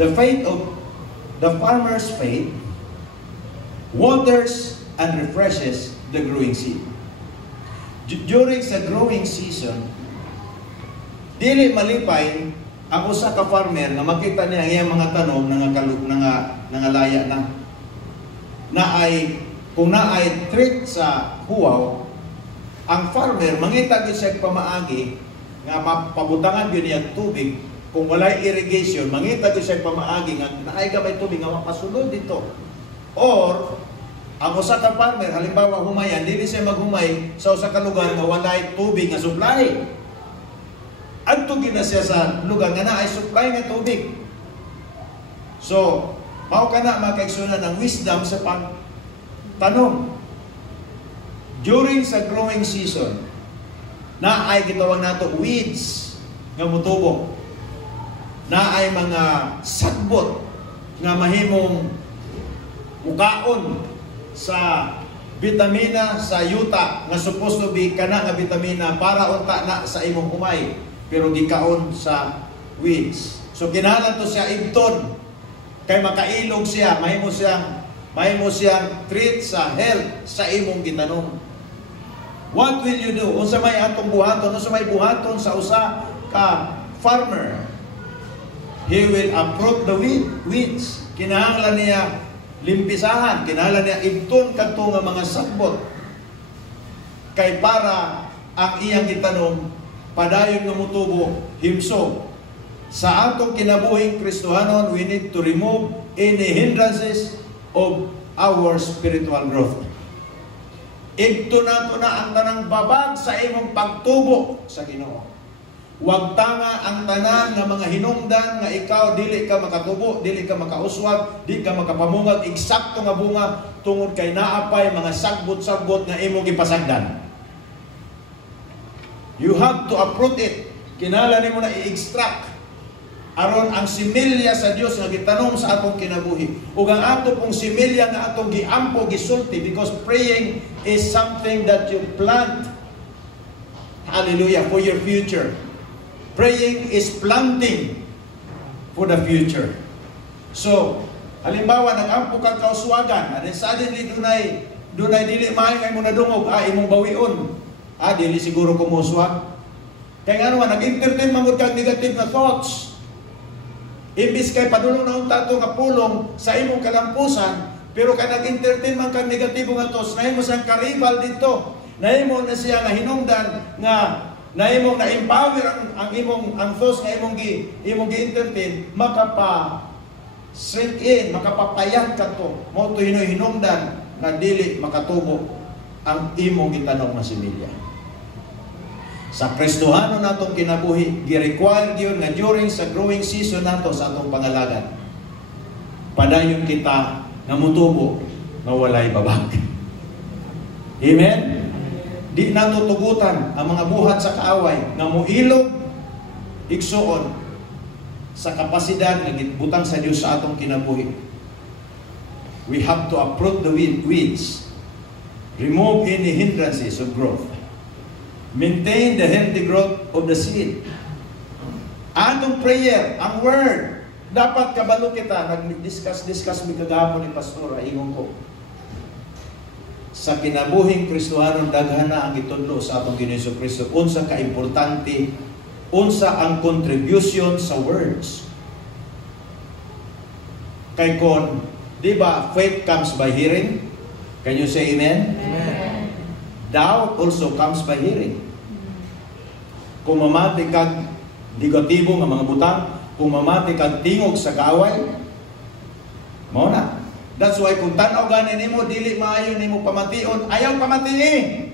The faith of the farmer's faith waters and refreshes the growing seed. During sa growing season, dili malipay ang usa ka farmer nga makita niya ang iyang mga tanom nga laya na ay kung naay threat sa huwaw, ang farmer mangita gyud siya pamaagi nga pabutangan gyud niya tubig. Kung walay irrigation, mangita gyud siya pamaagi nga naay gamay tubig nga mapasulod dito. Or ang usa ka farmer halimbawa humayan, dili siya maghumay sa usa ka lugar nga walay tubig nga supply. Adto gid na siya sa lugar nga naay supply nga tubig. So, mao kana makaigsunan ang wisdom sa pagtanom. During sa growing season, naay gitawag nato weeds nga mutubo. Naay mga sagbot nga mahimong mukaon sa vitamina sa yuta nga supposed to be kana nga vitamina para unta na sa imong humay, pero gikaon sa weeds. So kinahanglan to siya ibton kay makailog siya, mahimo siyang treat sa health sa imong gitanom. What will you do? Unsa may atong buhaton, unsa may buhaton sa usa ka farmer? He will uproot the weeds. Kinahanglan niya limpisahan, kinahanglan niya ibton kadto nga mga sagbot kay para ang iyang gitanom padayon nga mutubo himso. Sa atong kinabuhing Kristohanon, we need to remove any hindrances of our spiritual growth. Igto nato na ang tanang babag sa imong pagtubo sa Ginoo. Huwag tanga ang tanan nga mga hinungdan nga ikaw dili ka makatubo, dili ka makauswag, di ka makapamungag eksakto nga bunga tungod kay naapay mga sagbot-sagbot nga imong ipasagdan. You have to uproot it. Kinahanglan nimo na i-extract aron ang similya sa Dios nga gitanom sa atong kinabuhi. Ug ang ato pong similya nga atong giampo gisulti, because praying is something that you plant. Hallelujah, for your future. Praying is planting for the future. So, halimbawa nag-ampo kang kauswagan, and then suddenly dunay dili maayo nga imong nadungog, imong bawion. Dili siguro kumuswag. Kaya nga naman, nag-entertain mamud kang negative na thoughts. Imbis kay padulong na unta to nga pulong sa imong kalampusan, pero kay nag-entertain man kang negatibo nga thoughts, nahimo siyang karibal dito. Nahimo na siya nga hinungdan nga nahimong na-empower ang thoughts nga imong gi-entertain, shrink in, makapapayat ka to. Mo to hinungdan nga dili makatubo ang imong gitanom nga similya. Sa Kristohanon natong kinabuhi, gi-require yun nga during sa growing season nato sa atong pangalagan, padayon kita nga mutubo nga walay babag. Amen? Di nato tugutan ang mga buhat sa kaaway nga muilog igsuon sa kapasidad nga gitbutang sa Dios sa atong kinabuhi. We have to uproot the weeds, remove any hindrances of growth. Maintain the healthy growth of the seed. Anong prayer, ang word, dapat kabalo kita, nag-discuss mi kagahapon ni Pastor, ingon ko. Sa kinabuhing Kristohanon, daghan na ang itudlo sa atong Ginoong Kristo. Unsa ka importante, unsa ang contribution sa words. Kay kon, di ba, faith comes by hearing? Can you say amen? Amen. Doubt also comes by hearing. Kung mamati kag negatibo nga mga butang, kung mamati kag tingog sa kaaway, mao na. That's why kung tanaw gani nimo dili maayo nimo pamation, ayaw pamatii.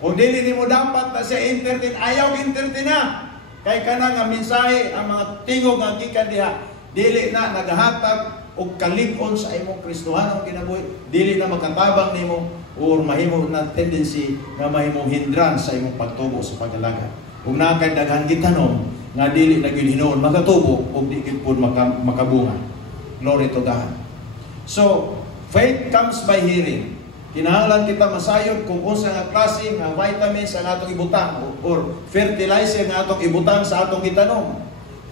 Kung dili nimo dapat na sa entertain, ayaw entertain na. Kay kana nga mensahe ang mga tingog nga gikan diha, dili na nagahatag og kalig-on sa imong Kristohanong kinabuhi, dili na makatabang nimo or mahimo na tendency nga mahimong hindran sa imong pagtubo sa pag-alaga. Kung nakay daghan gitanom nga dili na gyud hinuon makatubo ug di gyud pud makabunga. Glory to God. So, faith comes by hearing. Kinahanglan kita masayod kung unsa nga klase nga vitamins ang atong ibutang or fertilizer nga atong ibutang sa atong gitanom.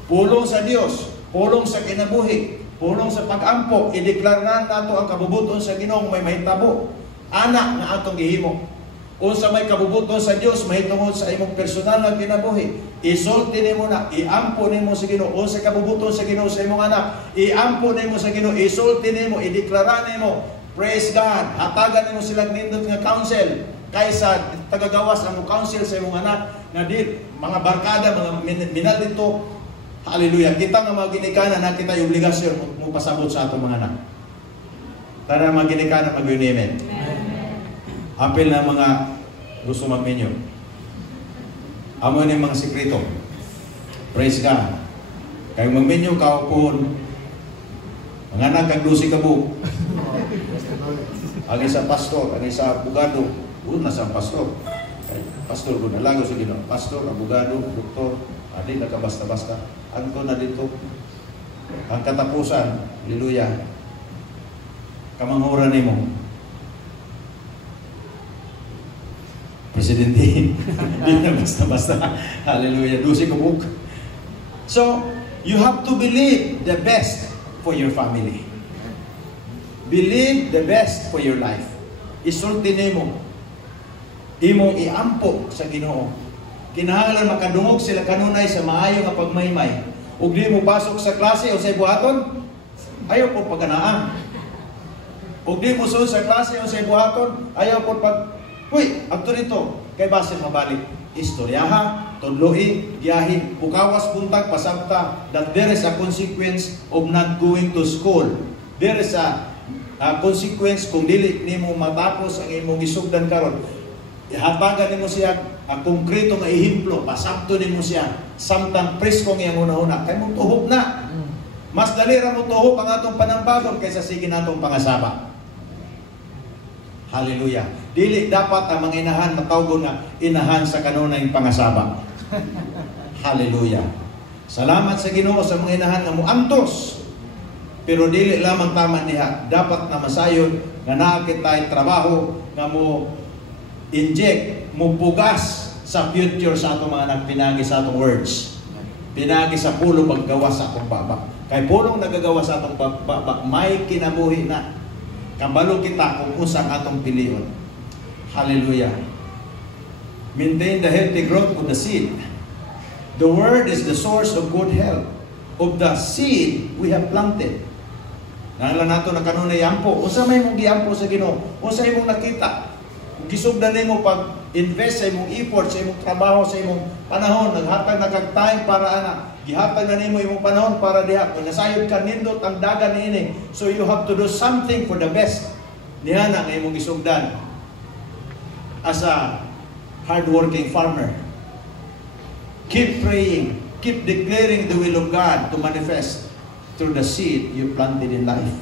Pulong sa Dios, pulong sa kinabuhi, pulong sa pag-ampo, ideklaran nato ang kabubuton sa Ginoo may mahitabo. Anak nga atong gihimo. Unsa may kabubuton sa Dios mahitungod sa imong personal nga kinabuhi. Isulti nimo na, iampo nimo sa Ginoo. Unsa kabubuton sa Ginoo sa imong anak, iampo nimo sa Ginoo, isulti nimo, ideklara nimo. Praise God. Hatagan nimo sila nindot nga counsel kaysa tagagawas ang counsel sa imong anak nga di mga barkada, mga minal dito. Hallelujah. Kita nga mga ginikanan na kita yung obligasyon mo pasabot sa atong mga anak. Tara mga ginikanan mag-amen. Apel na mga gusto mag-menyo. Amo na yung mga sikreto. Praise God. Kaya mag-menyo ka upon mga anak kag dusi ka bu. Ang isa pastor, ang isa abogado, una sa pastor. Pastor ko nalago sa Ginoo. Pastor, abogado, doktor, adi na ka basta-basta. Angko na dito. Ang katapusan, hallelujah. Kamanghuran nimo. Presidente, hindi na basta-basta. Hallelujah. Dusi ko book. So, you have to believe the best for your family. Believe the best for your life. Isulti nimo. Imong iampo sa Ginoo. Kinahanglan makadungog sila kanunay sa maayo nga pagmaymay. Ug di mo pasok sa klase o sa buhaton, ayaw po pagkanaan. Ug di mo sulod sa klase o sa buhaton, ayaw po pag uy, agto dito, kay basin mabalik. Istoryaha, tudloi, giyahin, pukawas buntag, pasabta, that there is a consequence of not going to school. There is a consequence kung dili nimo matapos ang imong gisugdan karon. Ihatagan nimo siya ang konkreto nga ehemplo, pasabto nimo siya, samtang presko nga una-una, kay mo tuhop na. Mas dali ra mo tuhop ang atong panambagon kaysa sige natong pangasaba. Hallelujah. Dili dapat ang mga inahan matawgon nga inahan sa kanunay pangasaba. Hallelujah. Salamat sa Ginoo sa mga inahan nga moantos. Pero dili lamang tama niya, dapat na masayon nga naa kitay trabaho nga mo inject, mo bugas sa future sa atong mga nagpinagi sa atong words. Pinagi sa pulo paggawa sa atong baba. Kay pulong nagagawa sa atong baba, may kinabuhi na. Kabalo kita kung usang atong piliyon. Hallelujah. Maintain the healthy growth of the seed. The word is the source of good health. Of the seed we have planted. Nanglan nato na kanunay ampo. Unsa may mong giampo sa Ginoo? Unsa imong nakita? Gisugdan nimo pag-invest sa imong effort, sa imong trabaho, sa imong panahon, naghatag na kag time para ana. Gihatag na nimo imong panahon para diha. Kung nasayod ka nindot ang dagan niini, so you have to do something for the best. Diha na nga imong gisugdan as a hardworking farmer. Keep praying, keep declaring the will of God to manifest through the seed you planted in life.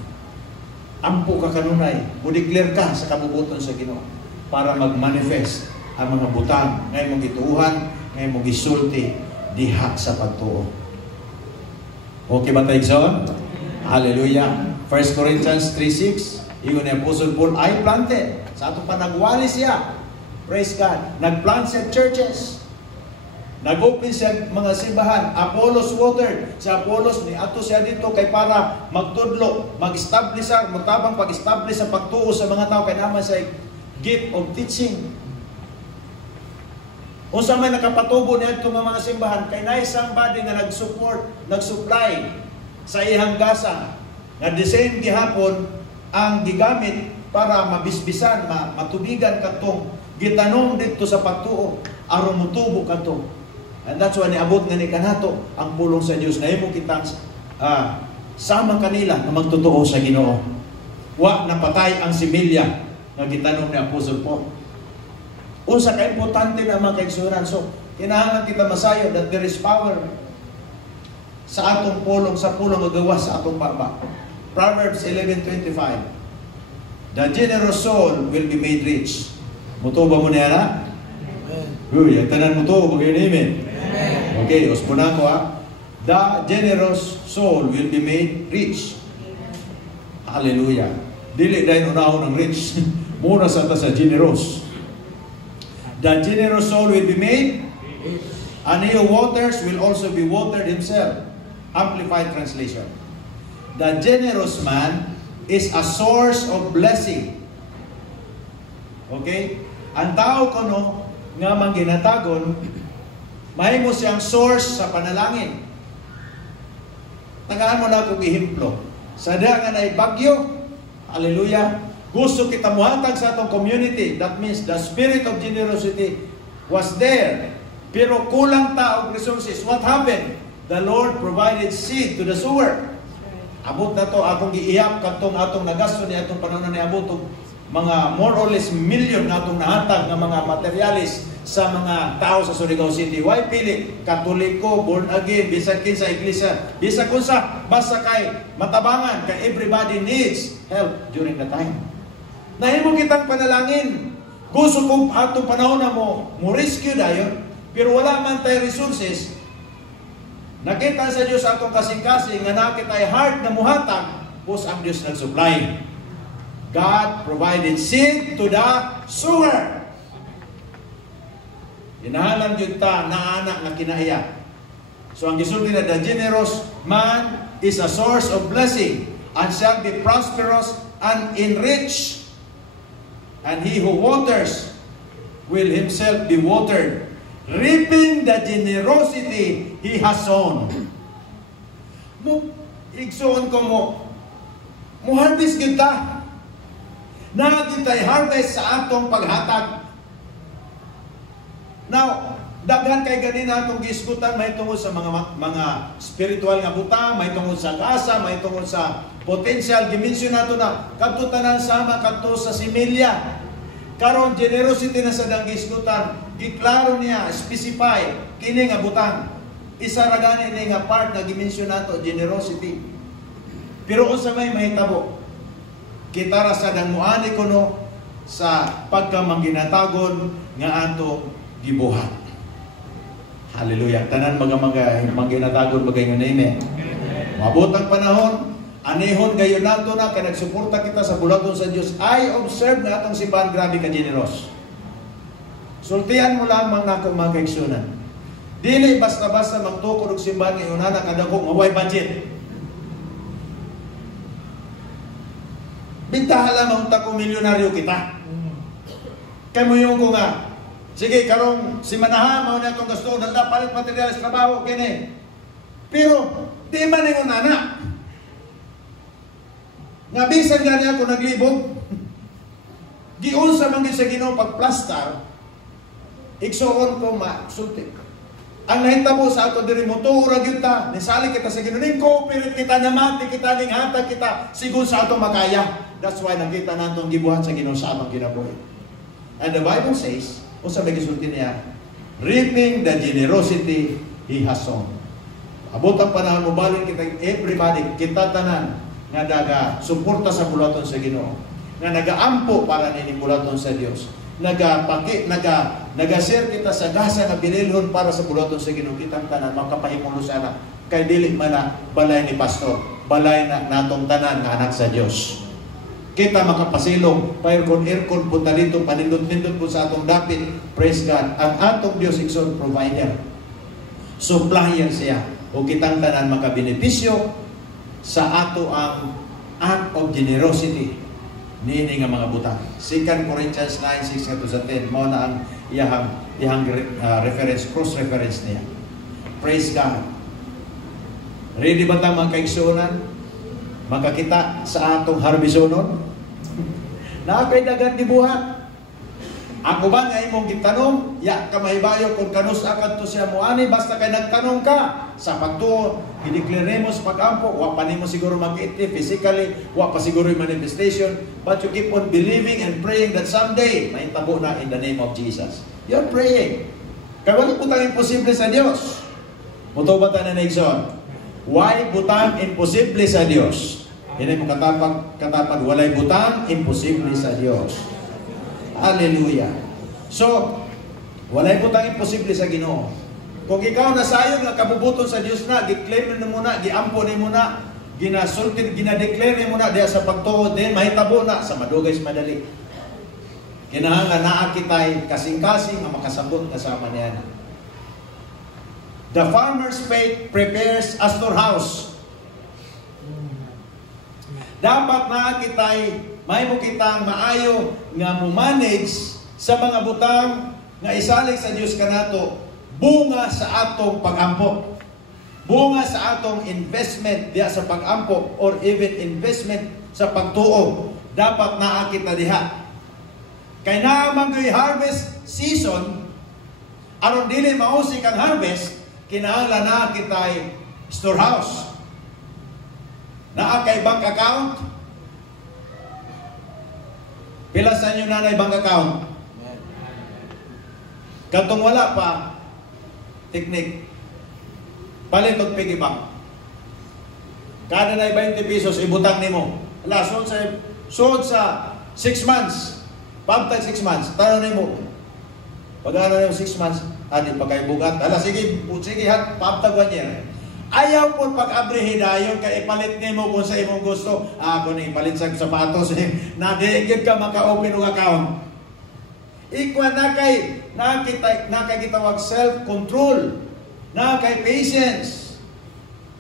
Ampo ka kanunay, mo-declare ka sa kabubuton sa Ginoo para mag-manifest ang mga butang ngay mong gituuhan, ngay mong gisulti diha sa pagtuo. Okay ba tayo son? Hallelujah. 1 Corinthians 3:6, ingon ni Apostle Paul, I planted. Sa ato pa nagwali siya. Praise God. Nag-plant siya churches. Nag-open siya mga simbahan. Apollos water. Si Apollos, ni ato siya dito kay para magtudlo, mag-establish siya, magtabang pag-establish sa pagtuo sa mga tao, kay naman siya gift of teaching. O sa may nakapatubo niya itong mga simbahan, kay na somebody nga nag-support, nag-supply sa ihang gasa, nga the same gihapon ang gigamit para mabisbisan, matubigan katong gitanom dito sa pagtuo, aron mutubo katong. And that's why niabot nga ni kanato ang pulong sa Dios na imo kitang sama kanila na magtotoo sa Ginoo. Wa napatay ang similya nga gitanom ni Apostol Paul. Unsa ka importante na mga kaigsunan. So, kinahanglan kita masayo that there is power sa atong pulong, sa pulong agawas sa atong pagba. Proverbs 11:25. The generous soul will be made rich. Mutuba mo niya na? Uy, ang tanan mo to, bagay amen. Okay, uspuna ko ha. The generous soul will be made rich. Hallelujah. Dili dahil unahon ng rich. Mura sa ta sa generous. The generous soul will be made, and he who waters will also be watered himself. Amplified translation. The generous man is a source of blessing. Okay? Ang tao ko no, nga mangginatagon, mahimo siyang source sa panalangin. Tagaan mo na akong ihemplo. Sa diha nga na bagyo, hallelujah, gusto kita muhatag sa atong community. That means the spirit of generosity was there. Pero kulang ta og resources. What happened? The Lord provided seed to the sower. Abot na to akong giiyap katong atong nagasto ni atong panahon ni abot mga more or less million na atong nahatag ng mga materialis sa mga tao sa Surigao City. Why pili? Katoliko, born again, bisag kinsa iglesia, bisag kunsa, basta kay matabangan, kay everybody needs help during the time. Nahimo kitang panalangin. Gusto kong atong panahon na mo rescue dayon, pero wala man tayo resources. Nakita sa Diyos atong kasing-kasing nga nakitay heart na muhatag, pus ang Diyos nag-supply. God provided seed to the sower. Inahalan yun ta na anak na kinaiya. So ang gisulti na the generous man is a source of blessing and shall be prosperous and enriched. And he who waters will himself be watered, reaping the generosity he has sown. Igsoon ko mo harvest kita. Na kita'y harvest sa atong paghatag. Now, daghan kay ganin atong giskutan, may tungod sa mga spiritual nga buta, may tungod sa gasa, may tungod sa potential dimension nato na kadto tanan sama kadto sa similya. Karon generosity na sa dang giskutan, giklaro niya, specify kini nga butang. Isa ra gani ni nga part na dimension nato generosity. Pero unsa may mahitabo? Kita ra sa damuani kuno sa pagkamangginatagon nga ato gibuhat. Hallelujah. Tanan mga mangginatagon bagay nga amen. Mabot ang panahon, anihon gayon nato na kay nagsuporta kita sa bulaton sa Dios. I observe na atong simbahan grabe ka generous. Sultian mo lamang na akong mga kaigsunan. Dili basta-basta magtukod og simbahan nga una na kadako nga way budget. Bintahala mong tako milyonaryo kita. Kaya mo yung ko nga, sige, karong si Manaha, mao na itong gusto, nagpapalit materialis, trabaho, kini. Pero, di man yung nana. Nga bisan gani ako naglibog, giunsa man sa Ginoo pagplastar, igsuon ko sulti. Ang nahitabo sa ato diri mo tura gyud ta, nisali kita sa Ginoo, ning cooperate kita namati kita ning hatag kita sigon sa ato makaya. That's why nakita natong gibuhat sa Ginoo sa atong kinabuhi. And the Bible says, unsa may gisulti niya, reaping the generosity he has sown. Abot ang panahon mo balon kita everybody, kita tanan nga daga suporta sa bulaton sa Ginoo, nga nagaampo para nining bulaton sa Dios. Naga-share kita sa gasa nga binilhon para sa bulaton sa Ginoo, kitang tanan makapahimulo sana kay dili man na balay ni pastor, balay na natong tanan nga anak sa Dios. kita makapasilong, aircon punta dito, panindot-nindot po sa atong dapit. Praise God. Ang atong Dios igsoon provider. Supplier siya. O kitang tanan makabenepisyo sa ato ang act of generosity nini nga mga butang. 2 Corinthians 9:6-10 mao na ang iyang reference, cross reference niya. Praise God. Ready ba ta mga kaigsuonan? Makakita sa atong harbisonon? Naapay dagat ni buhat. Ako ba nga imong gitanong, ya ka mahibayo kung kanus akad to siya moani, basta kay nagtanong ka sa pagtuo, i-declare mo sa pag-ampo, wa pa nimo siguro mag-iti physically, wa pa siguro yung manifestation, but you keep on believing and praying that someday, mahitabo na in the name of Jesus. You're praying. Kaya wala butang imposible sa Diyos. Mutubatan na Nixon. Why butang imposible sa Diyos? Hindi mo katapag, walay butang imposible sa Diyos. Hallelujah. So, walay butang imposible sa Ginoo. Kung ikaw nasayon nga kabubuton sa Dios na, gi-claim mo na, giampo ni mo na, ginasultin, ginadeclare mo na diya sa pagtuo, then mahitabo na sa madugay sa madali. Kinahanglan naa kitay kasing-kasing nga makasabot kasama niya. The farmer's faith prepares a storehouse. Dapat naa kitay may mo kitang maayo nga mo-manage sa mga butang nga isalig sa Dios kanato, bunga sa atong pag-ampo. Bunga sa atong investment diya sa pag-ampo or even investment sa pagtuo. Dapat naa kita diha. Kay naman ko'y harvest season, aron dili mausik ang harvest, kinahanglan na kita'y storehouse. Naa kay bank account. Pila sa inyo nanay bank account? Katong wala pa, technique. Palit og piggy bank. Kada na 20 pesos, ibutang nimo. Ala, suod sa 6 months. Pagtag 6 months, tanong nimo. Pag-ano nimo 6 months, adi pa kay bugat. Ala, sige, pagtag 1 year. Ayaw po pag-abrihin dayon kay ipalit nimo kung sa imong gusto. Ako ni ipalit sa sapatos, nadigid ka maka-open og account. Ikwa na kay gitawag self-control, na kay patience.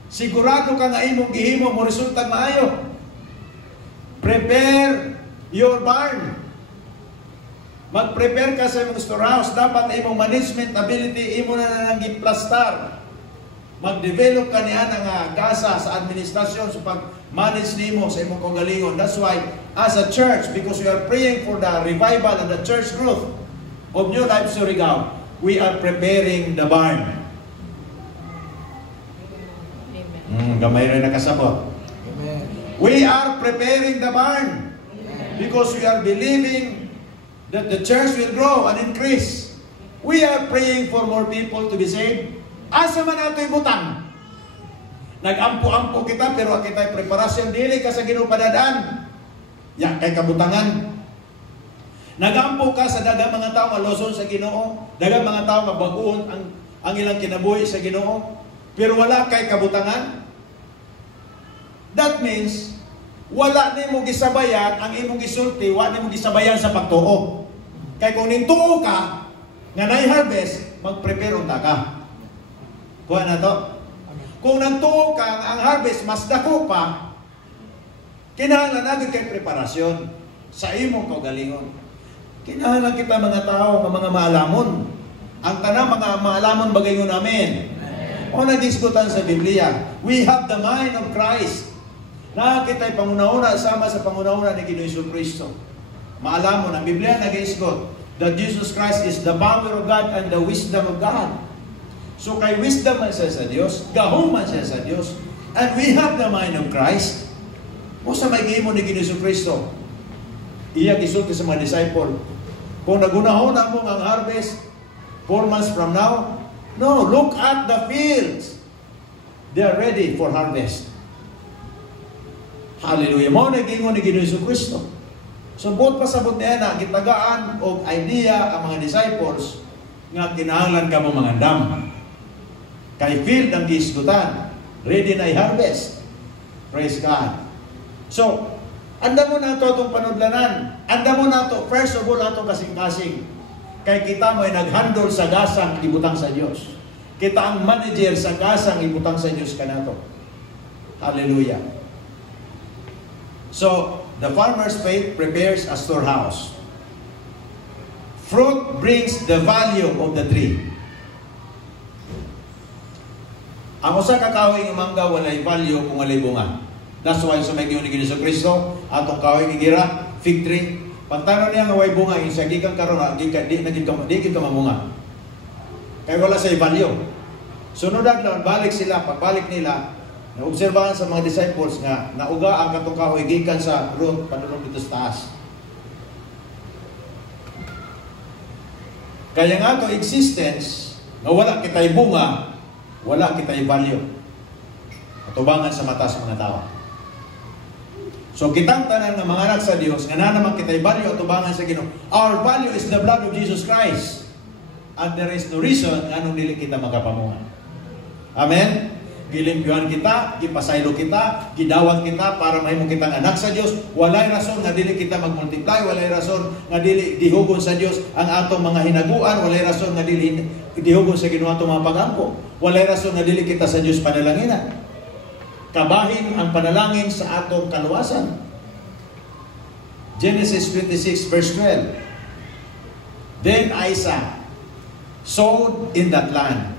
Sigurado ka nga imong gihimo mo resulta maayo. Prepare your barn. Mag-prepare ka sa imong storehouse. Dapat imong management ability imo na nang giplastar. Mag-develop ka niya ng gasa sa administrasyon sa pag-manage nimo sa imong kaugalingon. That's why, as a church, because we are praying for the revival and the church growth of New Life Surigao, we are preparing the barn. Gamay rin nakasabot. We are preparing the barn because we are believing that the church will grow and increase. We are praying for more people to be saved. Asa man ato ibutang? Nag-ampo-ampo kita pero kita'y preparasyon dili ka sa Ginoo padadaan. Ya kay kabutangan. Nag-ampo ka sa daghang mga tao maloson sa Ginoo, daghang mga tao mabaguon ang ilang kinabuhi sa Ginoo, pero wala kay kabutangan. That means wala nimo gisabayan ang imong gisulti, wala nimo gisabayan sa pagtuo. Kay kung nintuo ka nga nay harvest, mag-prepare unta ka. Kuha na to. Kung nantuo ka ang harvest, mas dako pa, kinahanglan agad kay preparasyon sa imong kaugalingon. Kinahanglan kita mga tao, mga maalamon. Ang tanang mga maalamon bagayon namin. O nagdiskutan sa Biblia, we have the mind of Christ. Nakakita'y pangunauna sama sa pangunauna ni Ginoong Kristo. Maalamon, ang Biblia nag-isgot that Jesus Christ is the power of God and the wisdom of God. So kay wisdom man siya sa Diyos, gahong man siya sa Diyos, and we have the mind of Christ. O sa may gihimo ni Ginoong Kristo, iya gisulti sa mga disciple, kung nagunahon mo ang harvest 4 months from now, no, look at the fields. They are ready for harvest. Hallelujah. Mao na gingon ni Ginoong Kristo. So buot pasabot niya na gitagaan og idea ang mga disciples nga kinahanglan kamo mangandam. Kay field ang gisgutan, ready na i-harvest. Praise God. So, Anda mo na ito itong panudlanan. Anda mo na ito, first of all, itong kasing-kasing. Kaya kita mo ay nag-handle sa gasang ibutang sa Diyos. Kita ang manager sa gasang ibutang sa Diyos ka na ito. Hallelujah. So, the farmer's faith prepares a storehouse. Fruit brings the value of the tree. Ang usa ka kahoy nga mangga walay value kung walay bunga. That's why sa may giyon ni Kristo, atong kahoy gigira, fig tree, pagtanaw niya nga way bunga, isa gikan karon di ka mamunga. Kaya wala sa value. Sunod adlaw balik sila, pagbalik nila, naobserbahan sa mga disciples nga nauga ang katong kahoy gikan sa root padulong dito sa taas. Kaya nga ito existence, na wala kita'y bunga, wala kita'y value. Atubangan sa mata sa mga tao. So kitang tanan ng mga anak sa Diyos, nga na naman kita'y value, atubangan sa Ginoo. Our value is the blood of Jesus Christ. And there is no reason anong dili kita magapamungan. Amen? Gilimpyuhan kita, gipasaylo kita, gidawat kita para mahimo kitang anak sa Dios. Walay rason nga dili kita magmultiply, walay rason nga dili dihugon sa Dios ang atong mga hinaguan, walay rason nga dili dihugon sa Ginoo atong mga pagampo. Walay rason nga dili kita sa Dios panalanginan. Kabahin ang panalangin sa atong kaluwasan. Genesis 26 verse 12. Then Isaac sowed in that land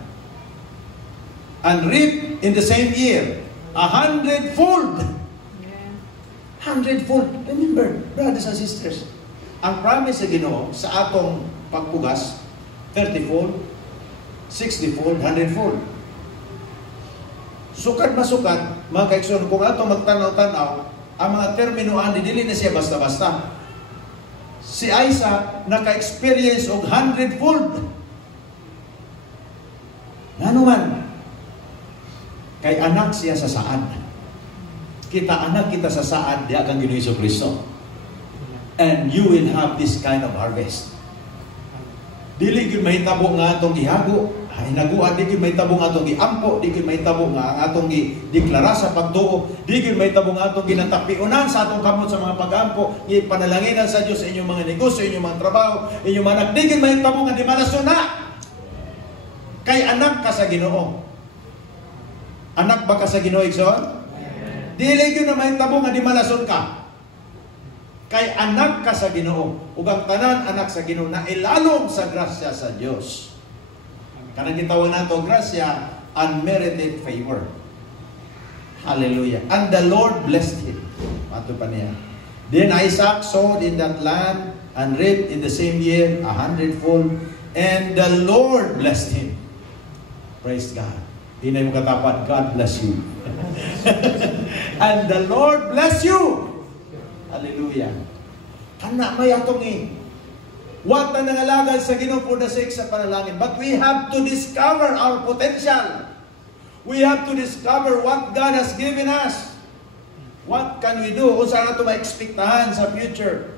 and reap in the same year 100-fold. 100-fold. Remember, brothers and sisters, ang promise sa Ginoo sa atong pagpugas, 30-fold, 60-fold, 100-fold. Sukat masukat, mga kaikson, kung atong magtanaw-tanaw, ang mga terminoan, dili na siya basta-basta. Si Isaac naka-experience og 100-fold. Ano man? Kay anak siya sa saad. Kita anak kita sa saad, di kang Ginoo Kristo. And you will have this kind of harvest. Dili gyud mahitabo nga atong gihago, hinaguan di gyud mahitabo nga atong giampo, di gyud mahitabo nga atong gideklara sa pagtuo, di gyud mahitabo nga atong ginatapiunan sa atong kamot sa mga pagampo, ipanalangin sa Dios sa inyong mga negosyo, inyong mga trabaho, inyong mga anak, di gyud mahitabo nga di malasuna. Kay anak ka sa Ginoo. Anak ba ka sa Ginoo, Igsoon? Dili gyud na mahitabo nga di malason ka. Kay anak ka sa Ginoo. Ug ang tanan anak sa Ginoo na ilalom sa grasya sa Dios. Kanang gitawag nato grasya, unmerited favor. Hallelujah. And the Lord blessed him. Ato pa niya. Then Isaac sowed in that land and reaped in the same year 100-fold, and the Lord blessed him. Praise God. Hinay mo katapat, God bless you. And the Lord bless you. Hallelujah. Kana may atong what na nangalagad sa Ginoo for the sake sa panalangin. But we have to discover our potential. We have to discover what God has given us. What can we do? Kung saan nato ma-expectahan sa future.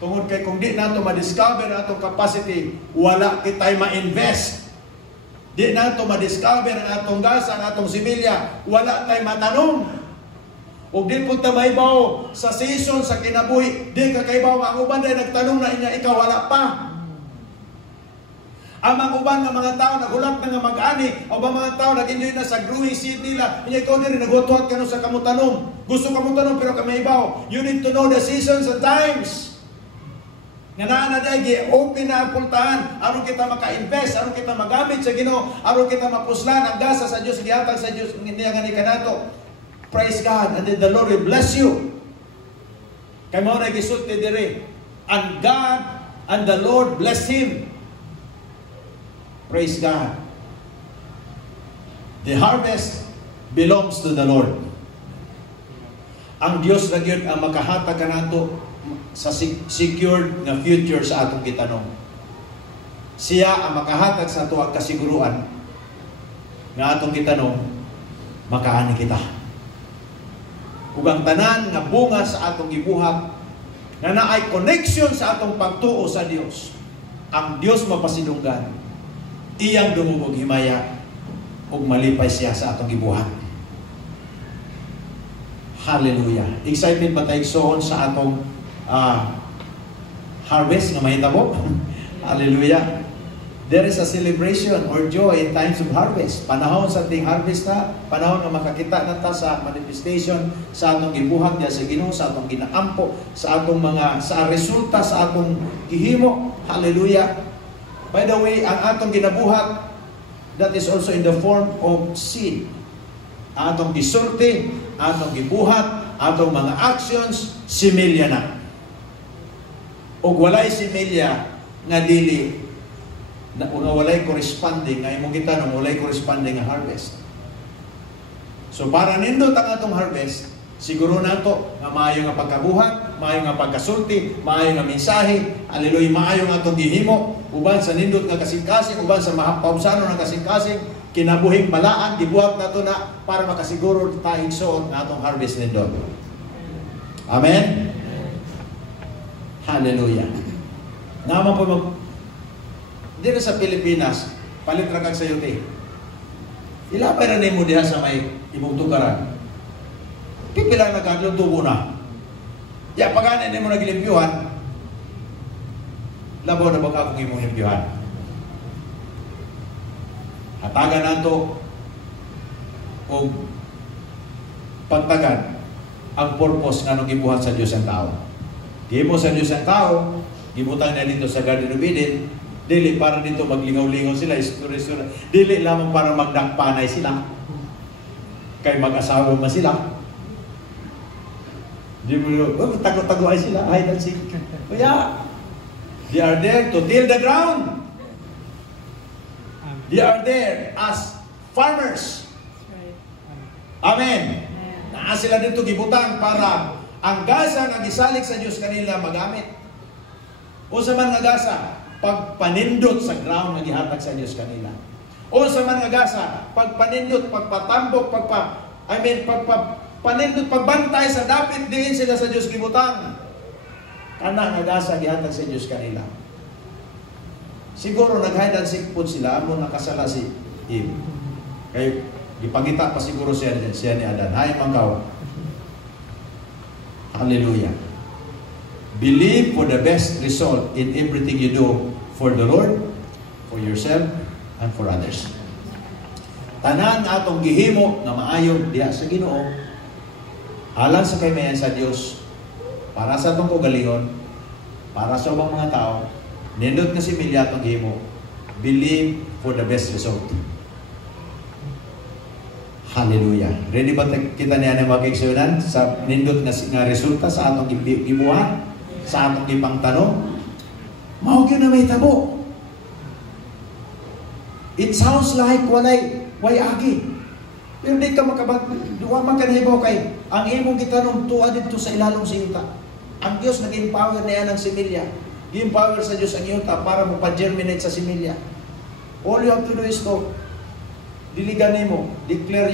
Tungod kay kung di nato ma-discover atong capacity, wala kitay ma-invest. Di nato ma-discover ang atong gasa, ang atong similya, wala tay matanom. O di po tamaybaw sa season, sa kinabuhi, di ka kaybaw, ang uban ay nagtanong na inya, ikaw wala pa. Ang mga uban ng mga tao, naghulak na nga mag-ani, o ba mga tao, nag-enjoy na sa growing seed nila, inya ikaw din, nagwatuhat ka no sa kamutanom. Gusto kamutanom, pero kamaybaw. You need to know the seasons and times. Nga na open na ang pultahan, aron kita maka-invest, aron kita magamit sa Ginoo, aron kita mapuslan ang gasa sa Dios, gihatag sa Dios, hindi nga ni kanato. Praise God, and then the Lord will bless you. Kay mo na gisulti diri, and God and the Lord bless him. Praise God. The harvest belongs to the Lord. Ang Dios na gyud ang makahatag kanato sa secured nga future sa atong gitanong. Siya ang makahatag sa ato ang kasiguruan nga atong gitanong, makaani kita. Ug ang tanan nga bunga sa atong gibuhat na naay connection sa atong pagtuo sa Dios. Ang Dios mapasidunggan, iyang dumugog himaya ug malipay siya sa atong gibuhat. Hallelujah. Excited ba tayo soon sa atong harvest nga mahitabo? Hallelujah. There is a celebration or joy in times of harvest. Panahon sa ating harvest na, panahon na makakita na ta sa manifestation sa atong gibuhat diya sa Ginoo, sa atong ginaampo, sa atong sa resulta sa atong gihimo. Hallelujah. By the way, ang atong ginabuhat, that is also in the form of seed. Atong gisulti, atong gibuhat, atong mga actions, similya na. O walay similya nga dili na walay corresponding nga imong gitanong walay corresponding nga harvest. So para nindot ang atong harvest, siguro nato nga maayo nga pagkabuhat, maayo nga pagkasulti, maayo nga mensahe, hallelujah, maayo nga atong gihimo uban sa nindot nga kasing-kasing, uban sa mahapausano nga kasing-kasing, kinabuhing balaan gibuhat nato na para makasiguro tayo igsuon nga atong harvest nindot. Amen. Hallelujah. Naman po dito sa Pilipinas, palit ra kag sayote. Ilapay na nimo diha sa may imong tugaran. Pipila na kadlong tubo na. Ya pagana nimo naglimpyuhan. Labaw na baka kung imong limpyuhan. Hatagan nato og pagtagan ang purpose nga nung gibuhat sa Dios ang tao. Gimo sa Dios ang tao, gibutang na dito sa Garden of Eden. Dili para dito maglingaw-lingaw sila, istorya. Dili lamang para magdakpanay sila. Kay mag-asawa man sila. Di mo, tago-tago ay sila, hide and seek. Kaya, they are there to till the ground. They are there as farmers. Amen. Naa sila dito gibutang para ang gasa nga gisalig sa Dios kanila magamit. O sa man nga gasa, pagpanindot sa ground nga gihatag sa Dios kanila. O sa man nga gasa, pagpanindot, pagpatambok, pagpanindot, pagbantay sa dapit diin sila sa Dios gibutang. Kana nga gasa gihatag sa Dios kanila. Siguro nag-hide and seek po sila amo nakasala si Eve. Kay gipangita pa siguro siya ni Adan. Hay mangkaw. Hallelujah. Believe for the best result in everything you do for the Lord, for yourself, and for others. Tanan atong gihimo nga maayo diha sa Ginoo alang sa kaymayan sa Dios para sa atong kaugalingon, para sa ubang mga tao, nindot nga similya atong gihimo. Believe for the best result. Hallelujah. Ready ba kita niya na magigsunan sa nindot nga resulta sa atong gibuhat? Sa atong ipangtanong, mao gyud na may tabo. It sounds like way agi. Pero di ka duwa man kanibaw kay ang imong gitanong tuwa dito sa ilalong sinta. Ang Dios nag-empower niya ng similya. Gi-empower sa Dios ang yuta para mo-germinate sa similya. All you have to do is to diligan nimo, declare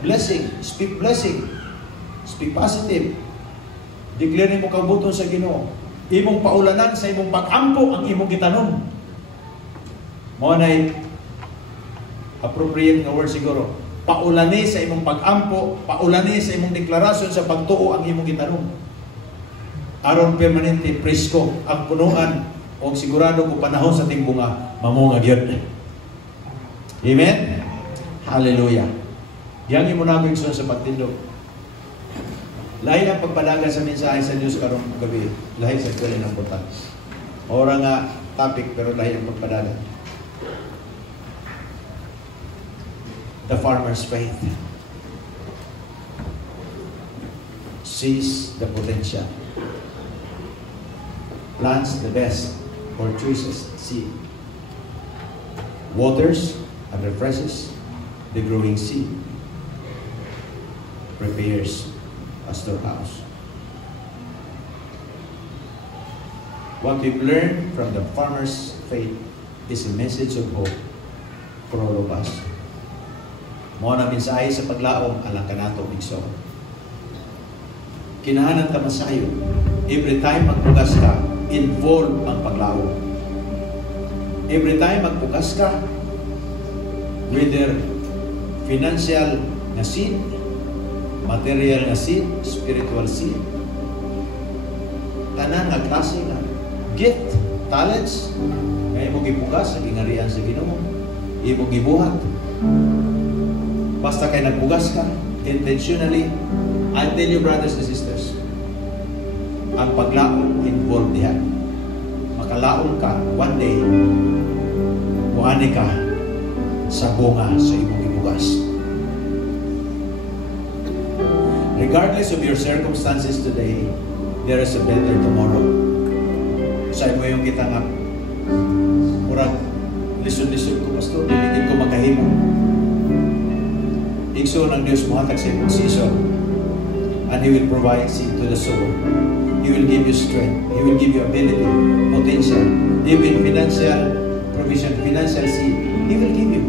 blessing, speak positive. Declare nimo kabuton sa Ginoo. Imong paulanan sa imong pag-ampo ang imong gitanong. Mao nay appropriate nga word siguro. Paulani sa imong pag-ampo, paulani sa imong deklarasyon sa pagtuo ang imong gitanong. Aron permanente presko ang punuan o sigurado ko panahon sa timbunga mamunga gyud. Amen. Hallelujah. Yang imo nabig sa pagtindog. Lahi ang pagpadagan sa mensahe sa Diyos karong gabi. Lahi sa tuloy ng butan. Ora nga topic pero lahi ang pagpadagan. The farmer's faith sees the potential. Plants the best or chooses seed. Waters and refreshes the growing seed. Prepares a storehouse. What we've learned from the farmer's faith is a message of hope for all of us. Mo na mensahe sa paglaom alang kanato igsoon. Kinahanglan ka masayo. Every time magpugas ka, involve ang paglaom. Every time magpugas ka, whether financial na seed, material nga seed, spiritual seed, tanan nga klase nga gift, talents, nga imong gibugas sa gingarian sa Ginoo, imong gibuhat. Basta kay nagbugas ka intentionally, I tell you brothers and sisters, ang paglaom involved diyan. Makalaom ka one day, kuhani ka sa bunga sa imong gibugas. Regardless of your circumstances today, there is a better tomorrow. Sa imo yung kita nga, murag, lisod-lisod ko, pastor, hindi ko makahimo. Igso ng Diyos muhatag sa imong season, and He will provide seed to the soul. He will give you strength. He will give you ability, potential. Even financial provision, financial seed, He will give you.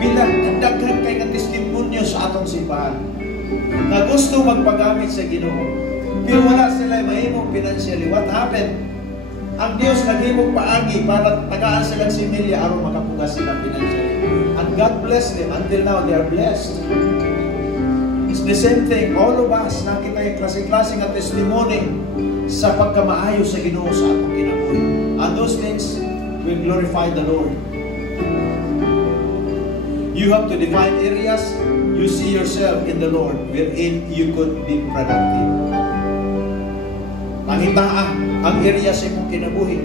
Bilang dagdag kay nga testimonyo sa atong simbahan na gusto magpagamit sa Ginoo, pero wala sila mahimong financially. What happened? Ang Diyos naghimong paagi para tagaan silang similya aron makapugas sila financially. And God bless them. Until now, they are blessed. It's the same thing. All of us, nakita yung klase-klase nga testimony sa pagkamaayo sa Ginoo sa atong kinabuhi. And those things will glorify the Lord. You have to define areas you see yourself in the Lord wherein you could be productive. Pangitaan ang area sa imong kinabuhi.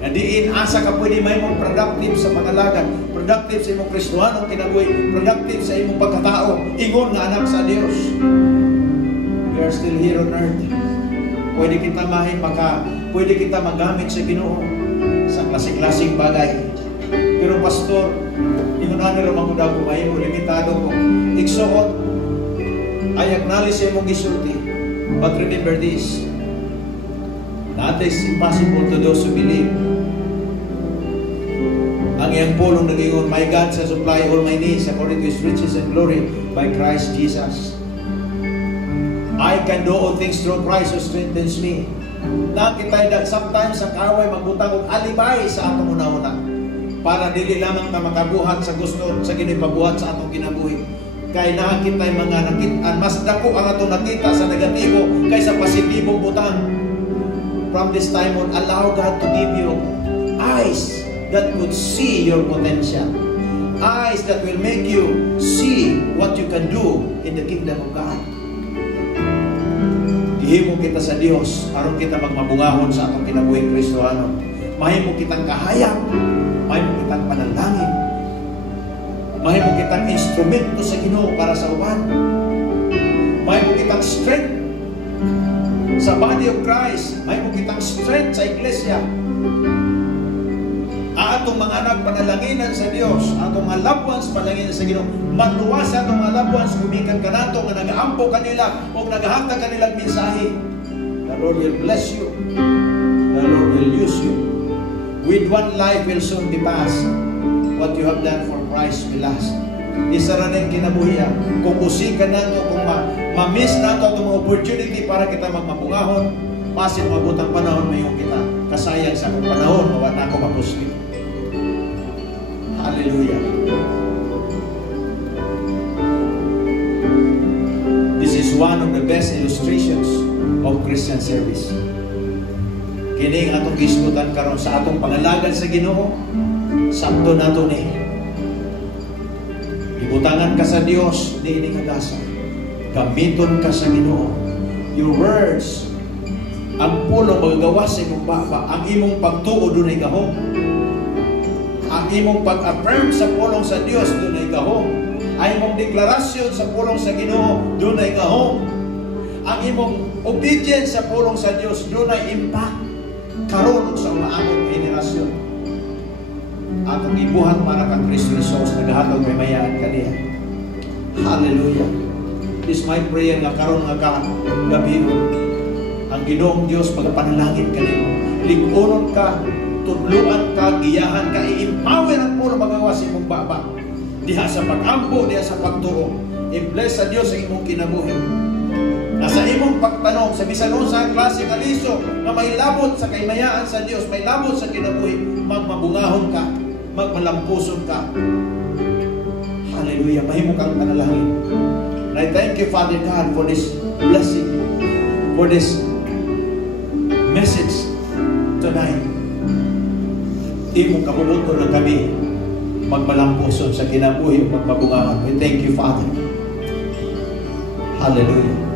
Na diin asa ka pwede may mong productive sa pangalagan, productive sa imong Kristohanong kinabuhi, productive sa imong pagkatao, ingon nga anak sa Dios. We are still here on earth. Pwede kita magamit sa Ginoo sa klase-klaseng bagay. Pero pastor, ingon ani ra man ko mahimo limitado ko. Igsuot, I acknowledge sa imong gisulti. But remember this, nothing is impossible to those who believe. Ang iyang pulong nag-ingon, my God shall supply all my needs according to His riches and glory by Christ Jesus. I can do all things through Christ who strengthens me. Nakita that sometimes ang kaway magbutang og alibay sa atong una-una para dili lamang ta makabuhat sa gusto sa ginipabuhat sa atong kinabuhi. Kay nakita mga nakita, mas dako ang atong nakita sa negatibo kaysa positibong butang. From this time on, allow God to give you eyes that could see your potential. Eyes that will make you see what you can do in the kingdom of God. Ihimo kita sa Dios aron kita magmabungahon sa atong kinabuhing Kristohano. Mahimo kitang kahayag, mahimo kitang panalangin, mahimo kitang instrumento sa Ginoo para sa uban, mahimo kitang strength sa body of Christ, mahimo kitang strength sa iglesia. Atong mga anak panalanginan sa Dios, atong mga loved ones panalanginan sa Ginoo, matluwas atong mga loved ones kumikan kanato nga nagaampo kanila o nagahatag kanilang mensahe. The Lord will bless you. The Lord will use you. With one life will soon be passed. What you have done for Christ will last. Isa ra ning kinabuhi. Kung usikan nato, kung ma-miss nato itong opportunity para kita magmabungahon, pasin mabutang panahon mayon kita. Kasayang sa akong panahon, mawa na ako mapusli. Hallelujah. This is one of the best illustrations of Christian service. Kini ang atong gisgutan karon sa atong pangalagan sa Ginoo, sakto nato ni. Ibutangan ka sa Dios, di ini kagasa. Gamiton ka sa Ginoo. Your words, ang pulong magagawa sa imong baba, ang imong pagtuo dunay gahom. Ang imong pag-affirm sa pulong sa Dios dunay gahom. Ang imong deklarasyon sa pulong sa Ginoo dunay gahom. Ang imong obedience sa pulong sa Dios dunay impact karon sa umaabot henerasyon. Atong ibuhat para kang Kristo Jesus nagahatag may mayaan kaniya. Hallelujah. This is my prayer nga karon nga gabi ang Ginoong Dios magapanalangin kanimo. Ligunon ka, tudluan ka, giyahan ka, i-empower ang puro magagawa sa imong baba. Diha sa pag-ampo, diha sa pagtuo. I-bless sa Dios ang imong kinabuhi. Nasa imong pagtanong, sa bisan sa klase kaliso na may labot sa kaymayaan sa Dios, may labot sa kinabuhi, magmabungahon ka, magmalampuson ka. Hallelujah. Mahimo kang panalangin. And I thank you, Father God, for this blessing, for this message tonight. Imong kabubuto na kami magmalampuson sa kinabuhi o magmabungaan. We thank you, Father. Hallelujah.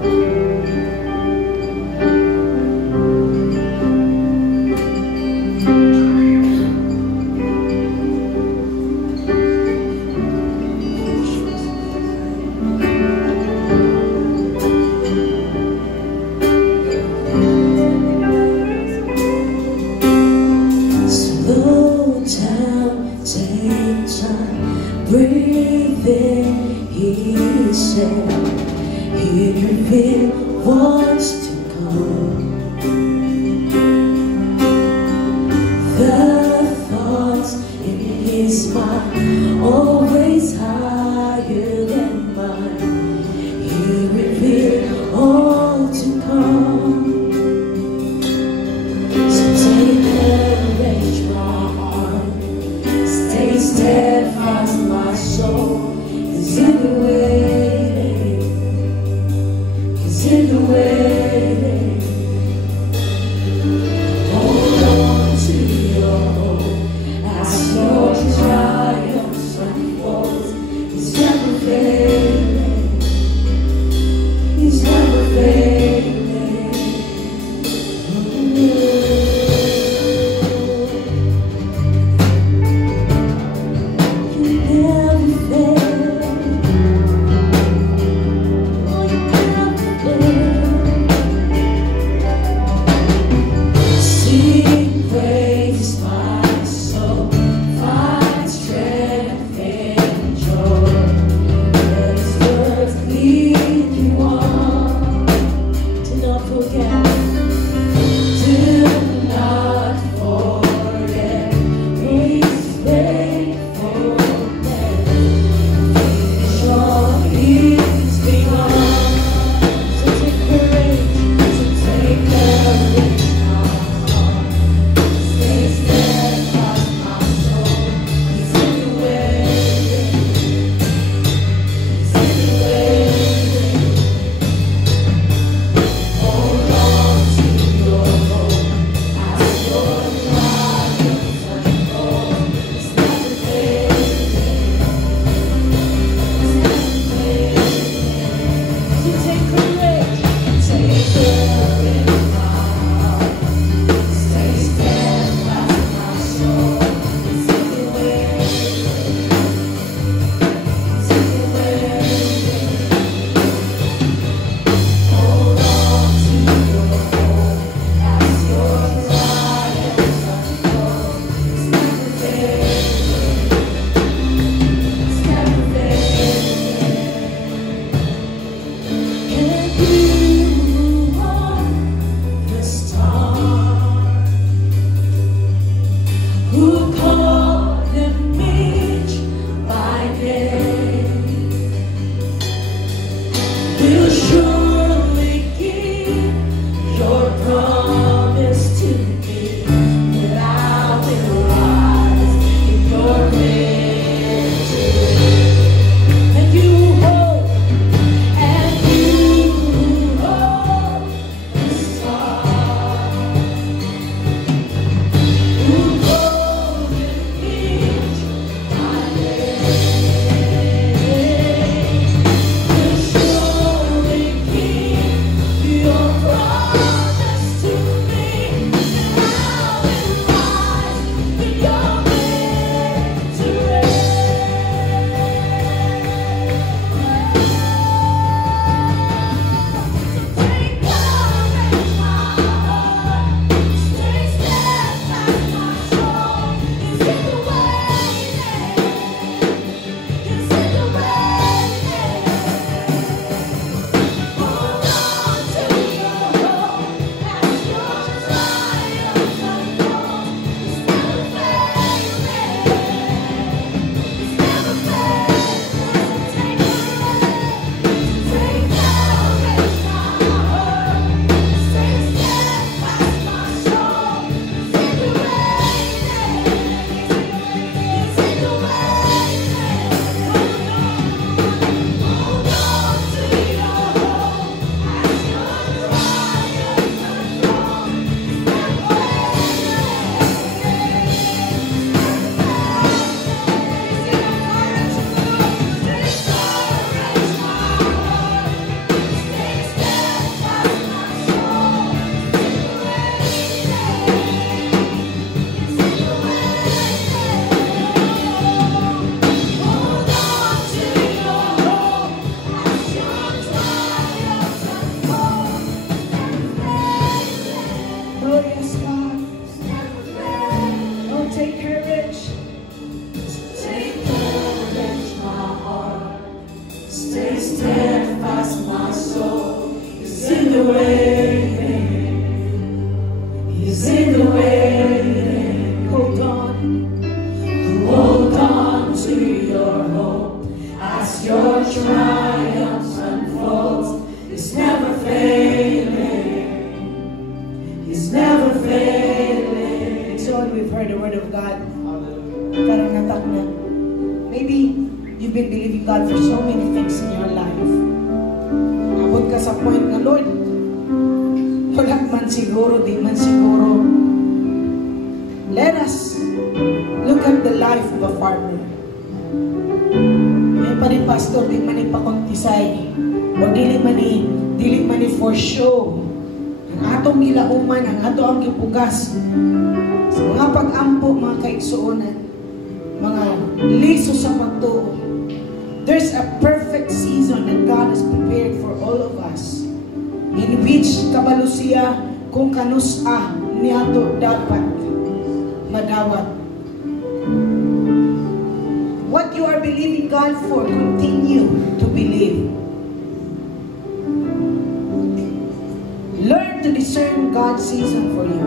Word of God. Karang natak na. Maybe you've been believing God for so many things in your life. Abot ka sa point na, Lord, wala man siguro, di man siguro. Let us look at the life of a farmer. May pa ni pastor, di man ipakontisay. O dili man for show. Ang atong gilauman, ang ato ang gipugas. Sa mga pag-ampo, mga kaigsuonan, mga liso sa pagtuo. There's a perfect season that God has prepared for all of us, in which kabalusiya kung kanusa niyato dapat madawat. What you are believing God for, continue to believe. Learn to discern God's season for you.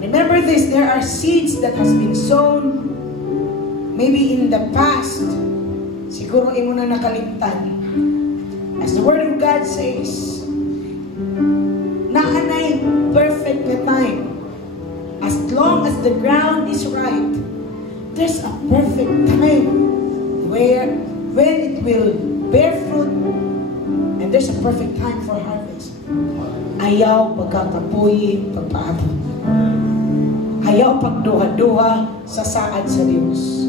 Remember this, there are seeds that has been sown maybe in the past. Siguro imo na nakalimtan. As the Word of God says, naanay perfect na time. As long as the ground is right, there's a perfect time when it will bear fruit, and there's a perfect time for harvest. Ayaw pagkakapoy, pagpaabot. Ayaw pagduha-duha sa saad sa Diyos.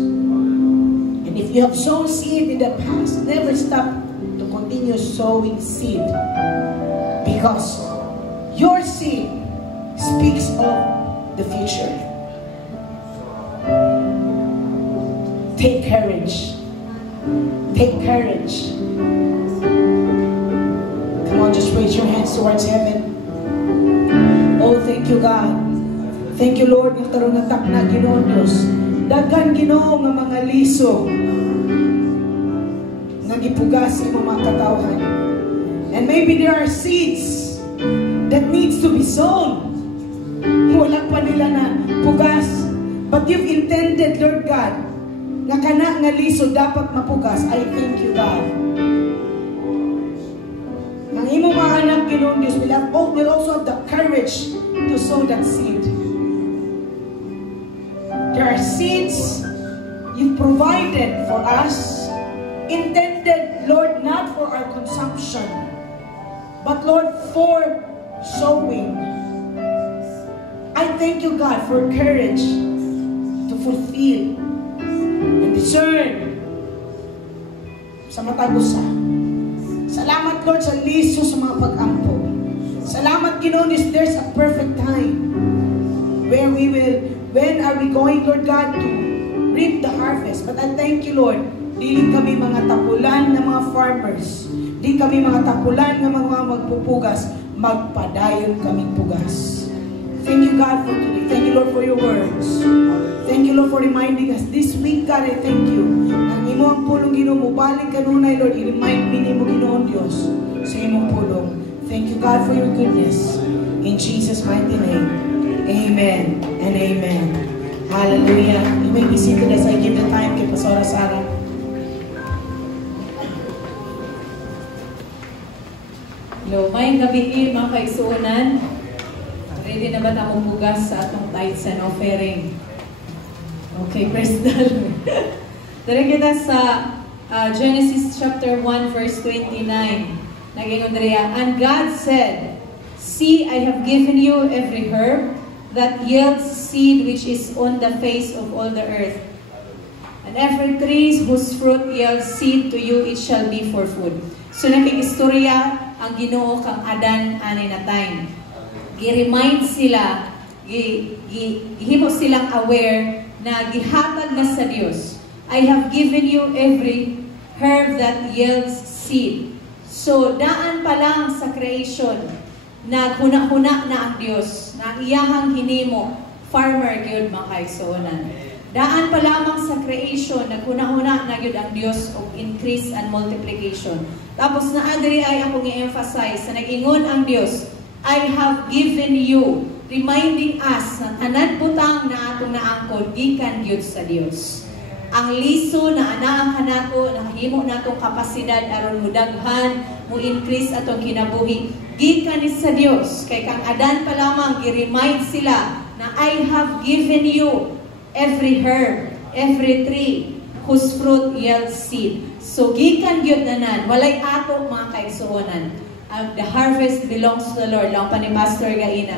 And if you have sown seed in the past, never stop to continue sowing seed. Because your seed speaks of the future. Take courage. Take courage. Come on, just raise your hands towards heaven. Oh, thank you, God. Thank you, Lord, ng tarong natak na Ginoon Diyos. Daghan Ginoo nga mga liso nga gipugas sa mga katawhan. And maybe there are seeds that needs to be sown. Wala pa nila na pugas. But you've intended, Lord God, nga kana nga liso dapat mapugas. I thank you, God. Ang imo mga anak, Ginoon Diyos, will also have the courage to sow that seed. There are seeds you've provided for us, intended, Lord, not for our consumption, but, Lord, for sowing. I thank you, God, for courage to fulfill and discern sa matagusa. Salamat, Lord, sa liso sa mga pag-ampo. Salamat, Ginoon, there's a perfect time where when are we going, Lord God, to reap the harvest? But I thank you, Lord, dili kami mga tapulan na mga farmers. Di kami mga tapulan na mga magpupugas. Magpadayon kaming pugas. Thank you, God, for today. Thank you, Lord, for your words. Thank you, Lord, for reminding us. This week, God, I thank you. Nang imo ang pulong Ginoo mo, balik kanunay, Lord, i-remind me nimo Ginoon Diyos sa imong pulong. Thank you, God, for your goodness. In Jesus' mighty name, amen and amen. Hallelujah. You may be seated as I give the time kay Pastora Sarah. Hello, mayang gabi mga kaigsuonan. Ready na ba akong bugas sa atong tithes and offering? Okay, praise the Lord. Dari kita sa Genesis chapter 1 verse 29. Naging Andrea, and God said, see, I have given you every herb that yields seed which is on the face of all the earth. And every tree whose fruit yields seed to you, it shall be for food. So nakikistorya ang Ginoo kang Adan ani na time. Gi-remind sila, gihimo silang aware na gihatag na sa Dios. I have given you every herb that yields seed. So daan pa lang sa creation, naghuna-huna na ang Dios, na iyahang hinimo, farmer gyud mga kaigsuonan. Daan pa lamang sa creation, naghuna-huna na gyud ang Dios og increase and multiplication. Tapos na adri ay akong i-emphasize na nag-ingon ang Dios, I have given you, reminding us na tanan butang na atong naangkon gikan gyud sa Dios. Ang liso na anaahan nato, nahimo natong kapasidad aron mudaghan, mo increase atong kinabuhi gikan ni sa Dios. Kay kang Adan pa lamang gi-remind sila na I have given you every herb, every tree, whose fruit yields seed. So gikan gyud nanan, walay ato mga kaigsuonan. The harvest belongs to the Lord, lang pa ni Pastor Gaina.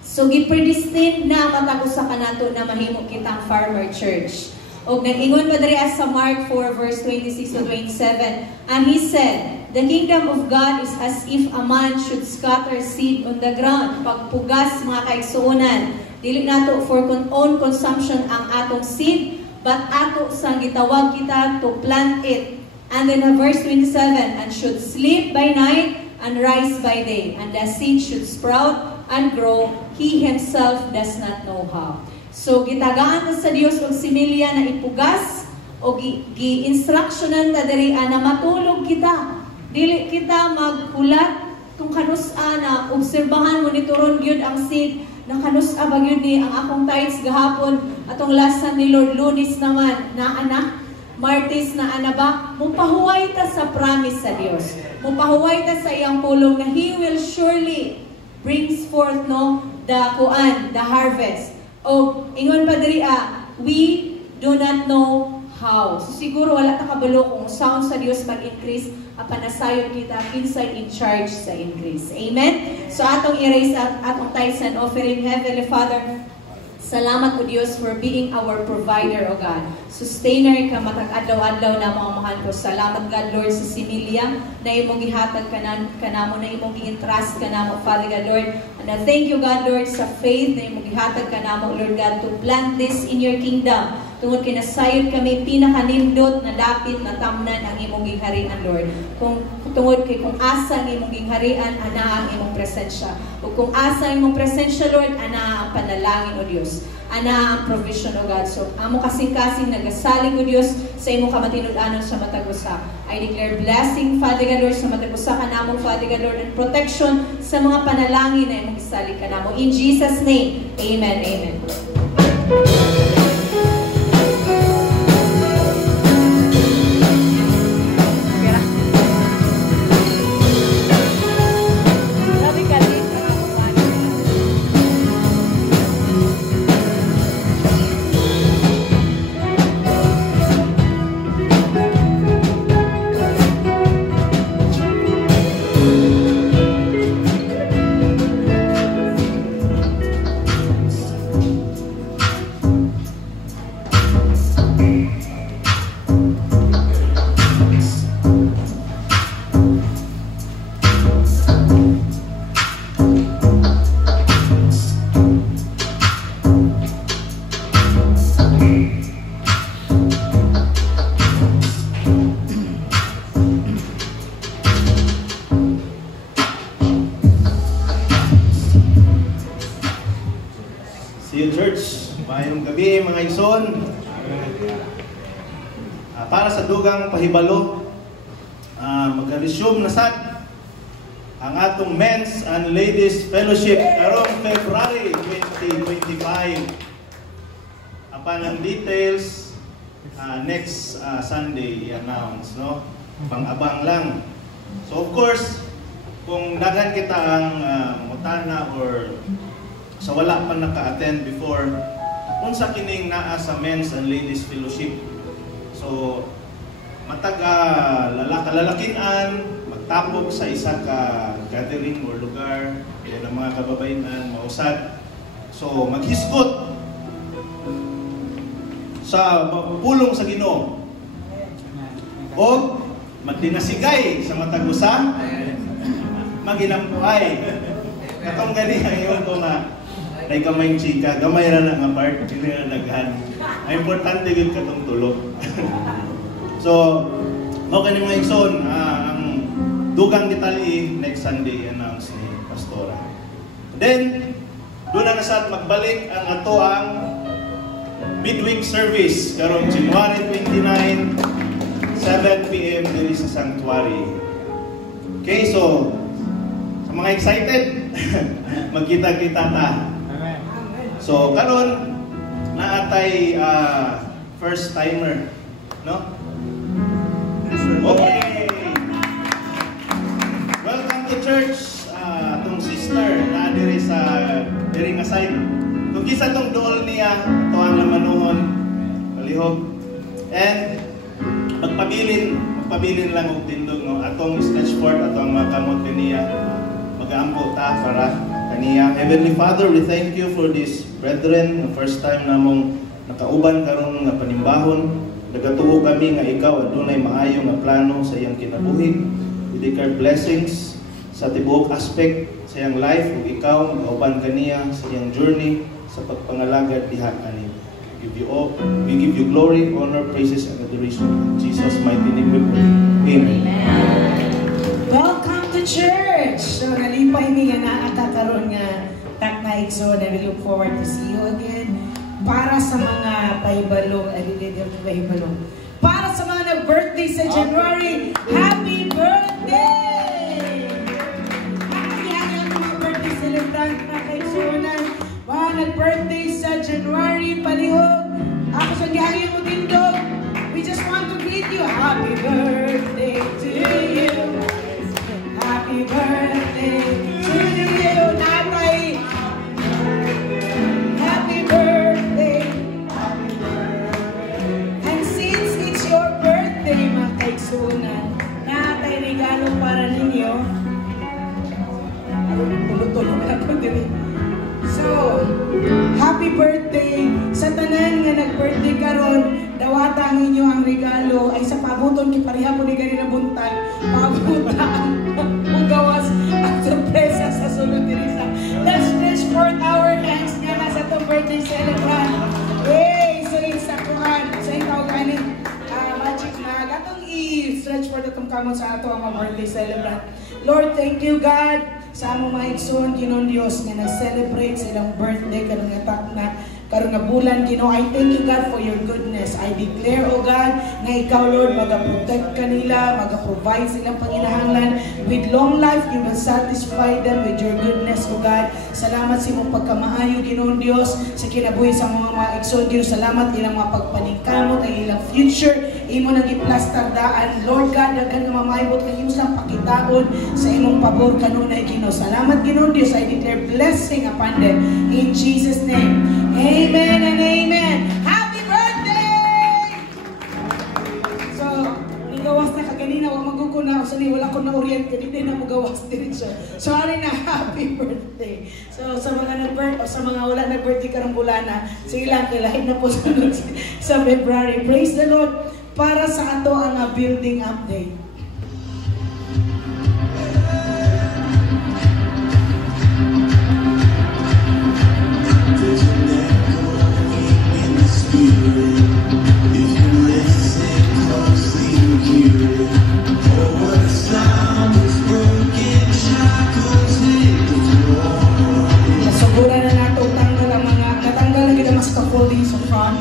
So gipredestined na matag usa kanato na mahimo kitang farmer church. Og nag-ingon pa diri sa Mark 4 verse 26 to 27, and he said, "The kingdom of God is as if a man should scatter seed on the ground." Pagpugas mga kaigsuonan, dili nato for own consumption ang atong seed, but ato sang gitawag kita to plant it. And then verse 27, "And should sleep by night and rise by day, and the seed should sprout and grow, he himself does not know how." So gitagaan ta sa Dios og similya na ipugas o gi-instructionan ta diri na matulog kita. Dili kita maghulat kung kanus-a na obserbahan monitoron gyud ang seed na kanus-a ba gyud ni ang akong tithes gahapon atong lasan ni Lord Lunes naman na anak Martes na ana ba, mupahuway ta sa promise sa Dios. Mupahuway ta sa iyang pulong na He will surely brings forth the harvest. O ingon pa diri we do not know how. So siguro wala ta kabalo kung saan sa Dios mag-increase apan nasayon kita inside in charge sa increase. Amen. So atong i-raise atong tithes and offering. Heavenly Father, salamat o Diyos for being our provider, O God. Sustainer ka matag-adlaw-adlaw na mga mahal ko. Salamat God, Lord, sa similya na imong gihatag ka namo, na imong gi-entrust ka namo, Father God, Lord. And I thank you, God, Lord, sa faith na imong gihatag ka namo, Lord God, to plant this in your kingdom. Tungod kinasayod kami pinakanindot na dapit na tamnan ang imong gingharian, Lord. Tungod kay kung asa ang imong gingharian, ana ang imong presensya. O kung asa ang imong presensya, Lord, ana ang panalangin, O Diyos. Ana ang provision, O God. So, amo kasing-kasing nagasaling, O Diyos, sa imong kamatinud-anon sa matag usa. I declare blessing, Father God, Lord, sa matag usa ka namo, Father God, Lord, and protection sa mga panalangin na imong gisalig ka namo. In Jesus' name, amen, amen. Mga igsoon, para sa dugang pahibalo, magka-resume na sad ang atong Men's and Ladies Fellowship karong February 2025. Apan ang details next Sunday i-announce, no? Pang-abang lang. So of course, kung daghan kita ang mutana or sa wala pa naka-attend before, unsa kining naa sa Men's and Ladies Fellowship. So matag lalaki-lalakinan, magtapok sa isa ka gathering or lugar, yan ang mga kababayan mausad. So maghisgot sa pulong sa Ginoo. O magdinasigay sa matag usa, maginampuay. Katong gani ang iyon ko nga ay kamay chika, gamay ra na nga part, hindi na naghan. Ay importante yun katong tulog. So, okay mga igsoon, ang dugang Italy next Sunday announce ni Pastora. Then, doon na nasat magbalik ang ato ang midweek service karong January 29, 7 p.m. diri sa Sanctuary. Okay, so sa mga excited, magkita-kita ta. So, karon naatay first timer, no? Okay. Welcome to church, tong sister na diri nga side. Kung kisa tong dool niya, ito ang lamanuhon palihog. And magpabilin lang og tindog no atong sketch board atong mga kamot kaniya mag-aampo ta para kaniya. Heavenly Father, we thank you for this brethren, the first time namong nakauban karon nga panimbahon. Nagatuo kami nga ikaw adunay maayo nga plano sa iyang kinabuhi. We declare blessings sa tibuok aspect sa iyang life ug ikaw magauban kaniya sa iyang journey sa pagpangalagad diha ani. We give you glory, honor, praises, and adoration. In Jesus' mighty name we pray. Amen. Welcome to church! So, nalipay mi nga naakakaroon nga takna igsoon, and we look forward to see you again. Para sa mga paibalong, para sa mga nag-birthday sa January, happy birthday! Happy ang mga birthday celebrant na kaigsunan. Mga nag-birthday sa January, palihog. Ako sa gihangin mo tindog. We just want to greet you. Happy birthday to you. Happy birthday to you, Natay. Happy birthday. And since it's your birthday, mga kaigsunan, Natay, regalo para ninyo. Tulog-tulog na po din. So, happy birthday sa tanan nga nag-birthday karon. Dawata ang inyo ang regalo ay sa pabuton kay pareha po ni ganina buntag. Pabutan ang gawas at sorpresa sa sulod diri sa. Let's stretch forth our hands nga na sa tong birthday celebrant. Hey, so sa kuan, sa ikaw gani magic na gatong i-stretch forth atong kamot sa ato ang birthday celebrant. Lord, thank you God sa among mga igsoon Ginoong Dios nga nag-celebrate sa ilang birthday karon nga bulan Ginoo. I thank you God for your goodness. I declare, O God, na ikaw Lord mag-protect kanila, mag-provide silang panginahanglan. With long life, you will satisfy them with your goodness, O God. Salamat sa imong pagkamaayo Ginoong Dios sa kinabuhi sa mga igsoon Ginoo. Salamat ilang mga pagpaningkamot ang ilang future. Imo nang iplastardaan Lord God, daghan nga mamayot nga imong pakitaon sa imong pabor kanunay Ginoo. Salamat Ginoong Dios. I declare blessing upon them in Jesus name. Amen and amen. Happy birthday! So, gawas na kaganina, wala magkukuna. Wala ko na orient, hindi na magawas din siya. Sorry na, happy birthday. So, sa mga wala nag-birthday karong bulana, sila kilahin na po sa February. Praise the Lord. Para sa ato ang building update. Nasuguran na nato natanggal na kita mas scaffolding sa front.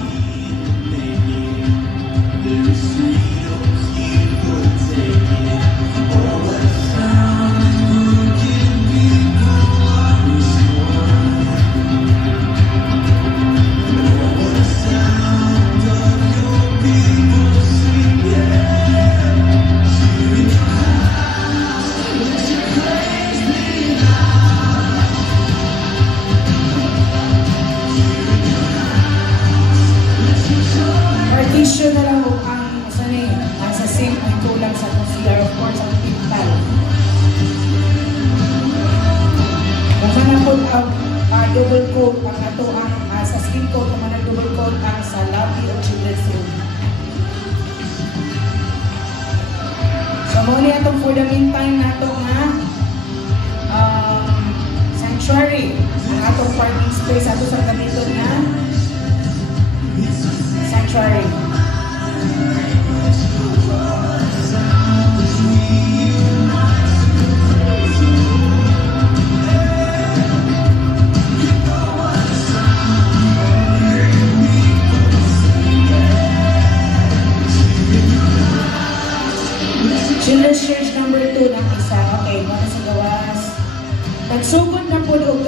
Partition na lang ang sa sink ay kulang sa concealer, of course, ang pintal. Naman po ang double coat ang ato ang sa skin coat, naman ang double coat ang sa lobby of children's room. So, muli atong for the meantime nato nga sanctuary, ang atong parking space ato sa ganito na sanctuary. Children's Church number 2 ng isa. Okay, mga sa gawas. Nagsugod na po og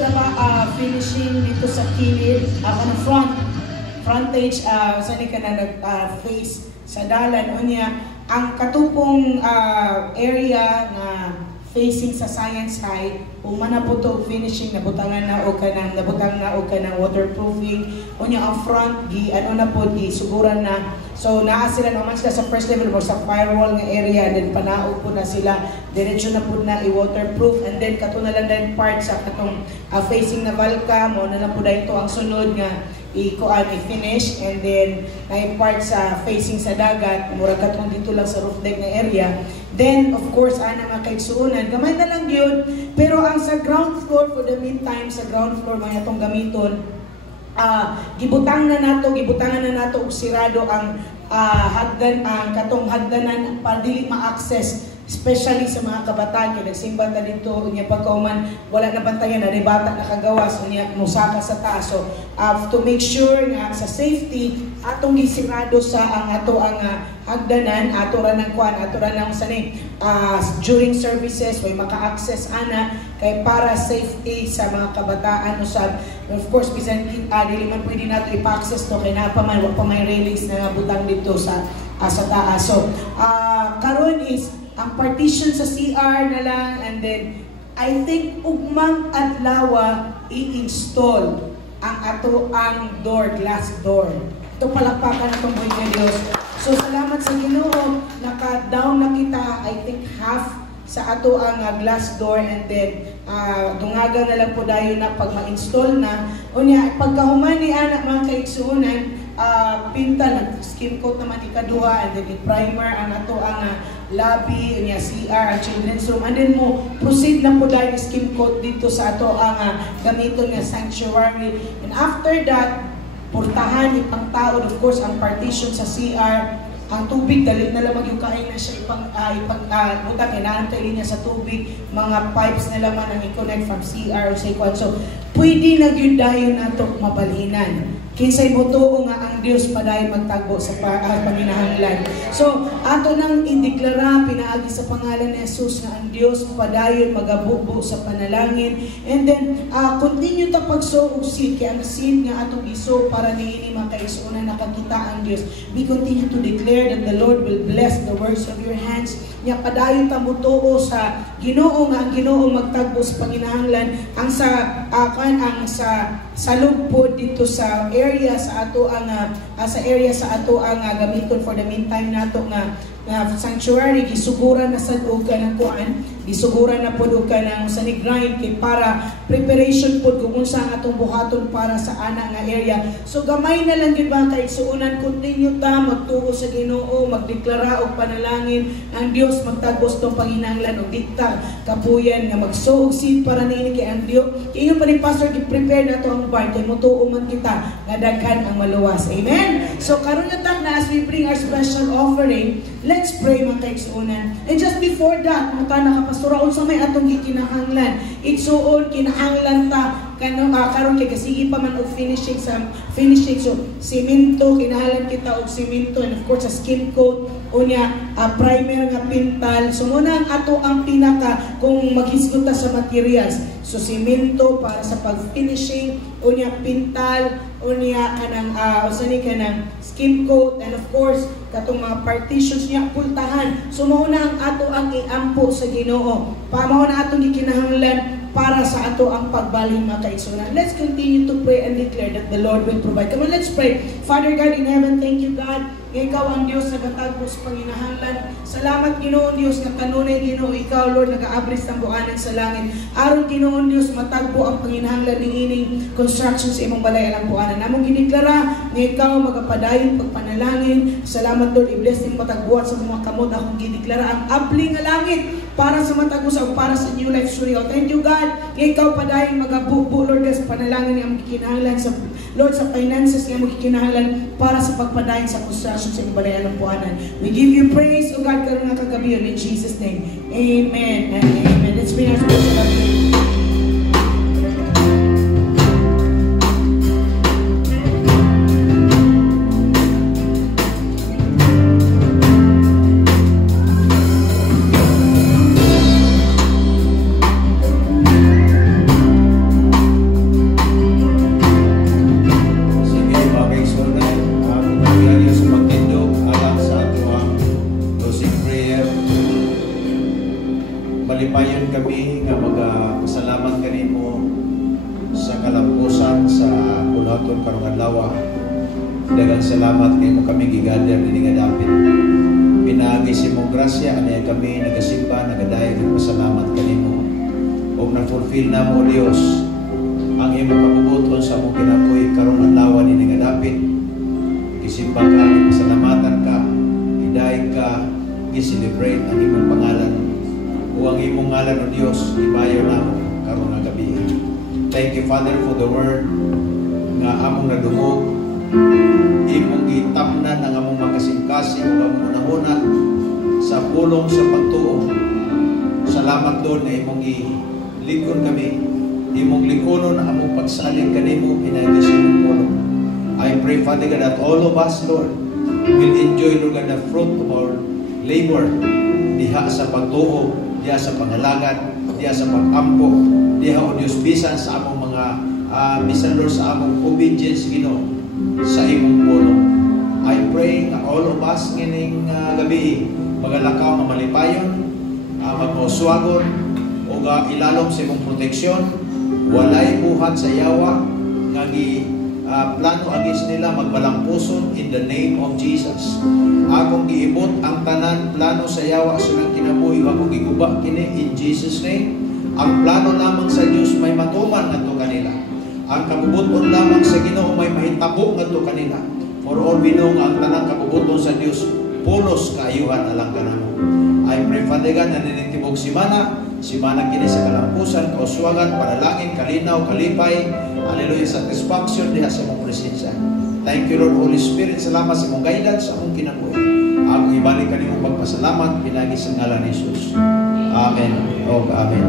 finishing dito sa kilid, ng frontage, saan ka na nag-face sa dalan. O niya, ang katupong area na facing sa Science High, umana po to finishing, nabutangan na o kanang waterproofing, unya ang front, ano na po, suguran na. So naa sila naman sila sa first level or sa firewall nga area, and then panaog po na sila, diretso na po na i-waterproof, and then kato na lang din part sa katong facing na Valka, mo na lang po dahil ito ang sunod nga i-finish, and then na part sa facing sa dagat, mura katong dito lang sa roof deck na area. Then, of course, ana mga kaigsuunan, gamay na lang yun. Pero ang sa ground floor, for the meantime, sa ground floor, mga itong gamiton, gibutangan na nato og sirado ang katong hagdanan para dili ma-access, especially sa mga kabataan kay nagsimba ta dito unya pagkauman wala na bantayan na bata nakagawas unya musaka sa taas. So to make sure nga sa safety atong gisirado sa ang hagdanan, ato ra nang kuan, ato ra nang sani during services way maka-access ana kay para safety sa mga kabataan usab. Of course bisan dili man pwede nato ipa-access to kay napaman wa pa may railings na butang dito sa taas. So karon is ang partition sa CR na lang, and then I think ugmang adlaw i-install ang ato ang glass door. Ito palakpakan na itong buhay ng Diyos. So salamat sa Ginoo, naka-down na kita, I think half sa ato ang glass door, and then dungaga na lang po dayon na pag ma-install na. Unya pagkahuman ni anak mga kaigsuunan, pinta skim coat naman ikaduha, and then i-primer ang ato ang lobby, unya CR, children's room, and then mo proceed na po dahil skim coat dito sa ato ang gamiton nga sanctuary. And after that, portahan ipang tao, of course ang partition sa CR, ang tubig dalit na lang magyukain na siya butang inaan kay linya sa tubig, mga pipes na laman ang i-connect from CR o sa ikwan. So pwede na gyud dayon nato mabalhinan. Kinsay mo tuo nga ang Dios padayon magtagbo sa panginahanglan. So ato nang ideklara pinaagi sa pangalan ni Jesus nga ang Dios padayon magabubo sa panalangin, and then continue ta pagsuog seed kay ang seed nga atong iso para niini makaigsuonan nakakita ang Dios. We continue to declare that the Lord will bless the works of your hands. Nya padayon ta mutuo sa Ginoo nga ang Ginoo magtagbo sa panginahanglan ang sa lugpod dito sa area sa ato ang gamiton for the meantime nato nga sanctuary. Gisuguran na sad og kanang kuan, gisuguran na pud og kanang sanig grind kay para preparation pud kung unsa ang atong buhaton para sa ana nga area. So gamay na lang gyud ba kay suunan, continue ta magtuo sa Ginoo, magdeklara og panalangin ang Dios magtagos tong panginahanglan og dikta kapuyan nga magsuog seed para niini kay ang Dios. Ingon pa ni pastor gi-prepare na to ang barn kay mutuo man kita nga daghan ang maluwas. Amen. So karon na as we bring our special offering, let's pray mga kaigsuonan. And just before that, mata nakapastora unsa may atong gikinahanglan. Igsuon kinahanglan ta karon kay kasigi pa man og finishing. So semento kinahanglan kita og semento, and of course a skim coat unya primer nga pintal. So muna ang ato ang pinaka kung maghisgot ta sa materials. So semento para sa pag-finishing, unya pintal, unya kanang kanang skim coat, and of course katong mga partitions niya pultahan. So mao na ang ato ang iampo sa Ginoo. Mao na atong gikinahanglan para sa ato ang pagbalhin mga kaigsuonan. Let's continue to pray and declare that the Lord will provide. Come on, let's pray. Father God in heaven, thank you God. Ikaw ang Diyos na gatagpo sa panginahanglan. Salamat Ginoon Diyos na kanunay Ginoo ikaw Lord nagaabris ng buanan sa langit. Aron Ginoon Diyos matagpo ang panginahanglan ni ining construction sa imong balay alang buanan. Namong giniklara nga ikaw magapadayon pagpanalangin. Salamat Lord, i-bless ning matagbuhat sa mga kamot akong giniklara ang abli nga langit para sa matagos o para sa New Life Suryo. Thank you God. Ikaw padayon magabubo Lord sa panalangin nga gikinahanglan sa Lord sa finances nga gikinahanglan para sa pagpadayon sa construction sa ibalayan ng puhanan. We give you praise, O God, karon nga kagabi in Jesus' name. Amen and amen. Let's bring our special offering. Malipayon buhaton karong adlaw. Daghang salamat kay mo kami gigather dinhi nga dapit. Pinaagi si mong grasya ani kami nagasimba nagadayon ng pasalamat kanimo. Og na-fulfill na mo Dios ang imong kabubuton sa mong kinabuhi karong adlaw dinhi nga dapit. Gisimba ka, pasalamatan ka, hiday ka, gi-celebrate ang imong pangalan. O ang imong ngalan o Dios ibayo na mo karon nga gabi. Thank you Father for the word nga among nadungog, imong gitapnan ang among makasingkasi ug among nahuna sa pulong sa pagtuo. Salamat doon na imong gilikon kami, imong likonon ang among pagsalig kanimo pinagi sa imong pulong. I pray Father God that all of us Lord will enjoy Lord God the fruit of our labor diha sa pagtuo, diha sa pangalagad, diha sa pag-ampo, diha o Diyos bisan sa among mga bisan Lord sa among obedience Ginoo sa imong pulong. I pray na all of us ngining gabi magalakaw mamalipayon, magmauswagon o ilalom sa imong proteksyon, walay buhat sa yawa nga plano agis nila magbalampuson in the name of Jesus. Akong giibot ang tanan plano sa yawa sa nang kinabuhi, akong giguba kini in Jesus name. Ang plano lamang sa Dios may matuman ngadto kanila. Ang kabubuton lamang sa Ginoo may mahitabo ngadto kanila. For all we know ang tanang kabubuton sa Dios pulos kaayuhan alang kanamo. I pray Father God na ninitibok simana kini sa kalampusan, kauswagan, panalangin, kalinaw, kalipay, hallelujah, satisfaction diha sa imong presensya. Thank you Lord Holy Spirit, salamat sa imong guidance sa akong kinabuhi. Ako ibalik kanimo pagpasalamat pinagi sa ngalan ni Jesus. Amen. Oh, amen.